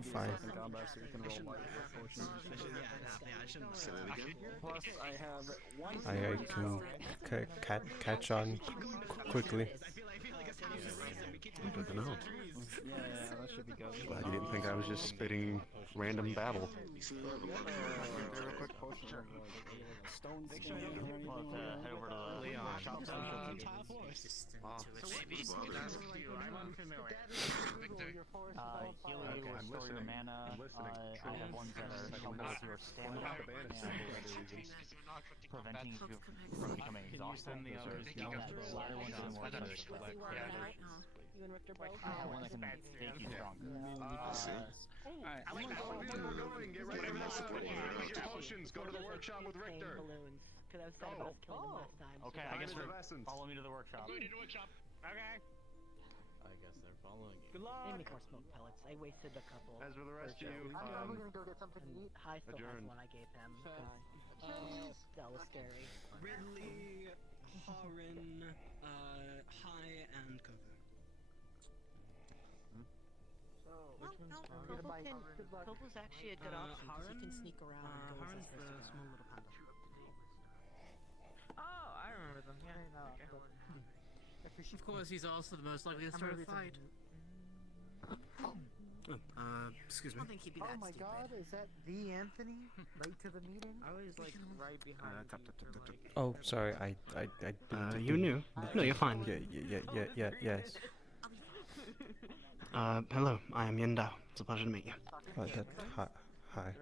fine. in combat so we can roll light potions. Say that again? Plus, I have one. I can catch on quickly. Good to know. Yeah, that should be good. Glad you didn't think I was just spitting random babble. Real quick potion of stone skin or anything We'll have to head over to the workshop. I'm unfamiliar. Heal you, restore your mana. I have ones that are helping with your stamina and preventing you from becoming exhausted. The latter ones are more You and Richter both. I have one that can make you stronger. Alright, where we're going. Get ready for the potions. Go to the workshop with Richter. Balloons. Because I was sad about us killing them last time. Okay, I guess follow me to the workshop. Okay. I guess they're following you. Good luck. They make more smoke pellets. I wasted a couple. As for the rest of you, I'm gonna go get something to eat. High still has adjourn. one I gave him. That was scary. Ridley, Harin, High, and Cover. Kobo's actually a good option because he can sneak around and go Harin's the small little panda. Oh, I remember them. Yeah. Of course, he's also the most likely to start a fight. Excuse me. Oh my god, is that the Anthony? Late to the meeting? I was like right behind you. Oh, sorry. I You knew. No, you're fine. Yes. Hello, I am Yindao. It's a pleasure to meet you. Hi.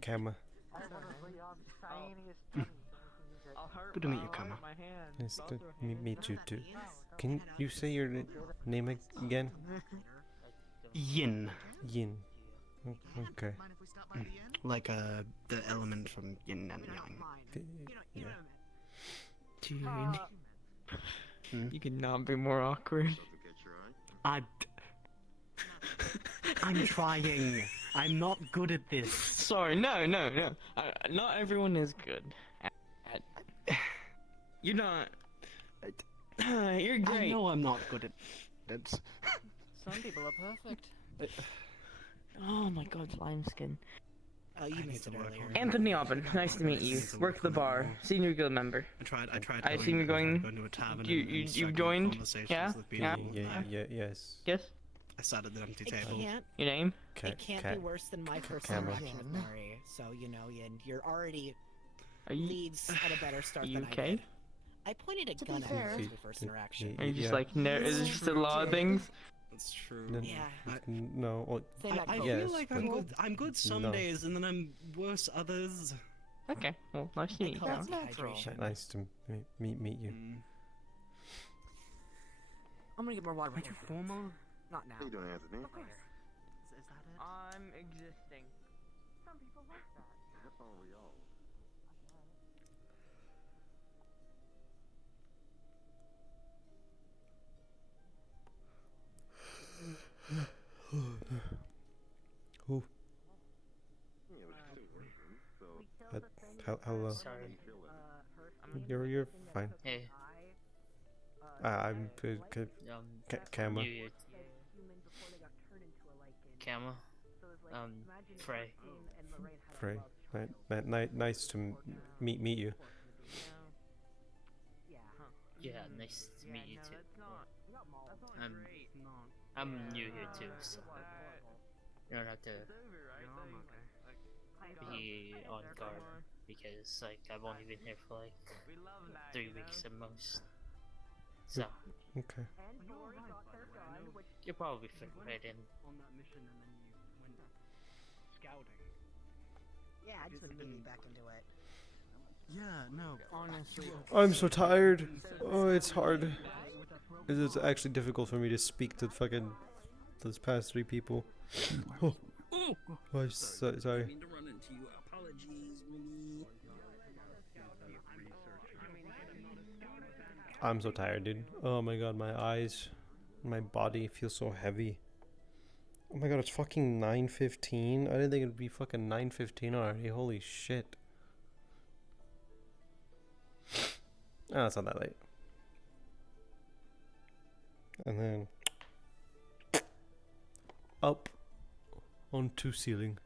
Cama. Good to meet you, Cama. Nice to meet you too. Can you say your name again? Yin. Yin. Okay. Like the element from yin and yang. Yeah. Dude. You could not be more awkward. I'm trying. I'm not good at this. Sorry, no. Not everyone is good. You're not. You're great. I know I'm not good at it. Some people are perfect. Oh my god, lime skin. You missed it earlier. Anthony Oppen, nice to meet you. Work the bar, senior guild member. I tried. I assume you're going. To a tavern You joined? Yeah. Yes. I sat at the empty It table. can't. Your name? It can't be worse than my first Cama. interaction with Mari. So you know, you're already Are you? leads at a better start You than okay? I did. I pointed a gun at her my first interaction. Are you just like is it just a lot of things? That's true. Yeah. No. Well, I yes, feel like but I'm good. I'm good some no. days, and then I'm worse others. Okay, well, nice to meet you. That's Cama. hydration. Nice to meet you. I'm gonna get more water. Formal? Not now. How you doing, Anthony? Is that it? I'm existing. Some people like that. Oh, we all. Who? Hello. Sorry. You're fine. Hey. I'm Cama. Cama. Frey. Frey. Nice to meet you. Yeah, nice to meet you too. I'm new here too, so you don't have to be on guard because like I've only been here for like 3 weeks at most. So Okay. you'll probably fit right in. On that mission, and then you went scouting. Yeah, I just been getting back into it. Yeah, no, honestly. I'm so tired. Oh, it's hard. It's actually difficult for me to speak to fucking those past 3 people. Oh, I'm sorry. Mean to run into you. Apologies, Winnie. I'm so tired, dude. Oh my god, my eyes, my body feels so heavy. Oh my god, it's fucking 9:15. I didn't think it'd be fucking 9:15 already. Holy shit. Ah, it's not that late. And then up onto ceiling.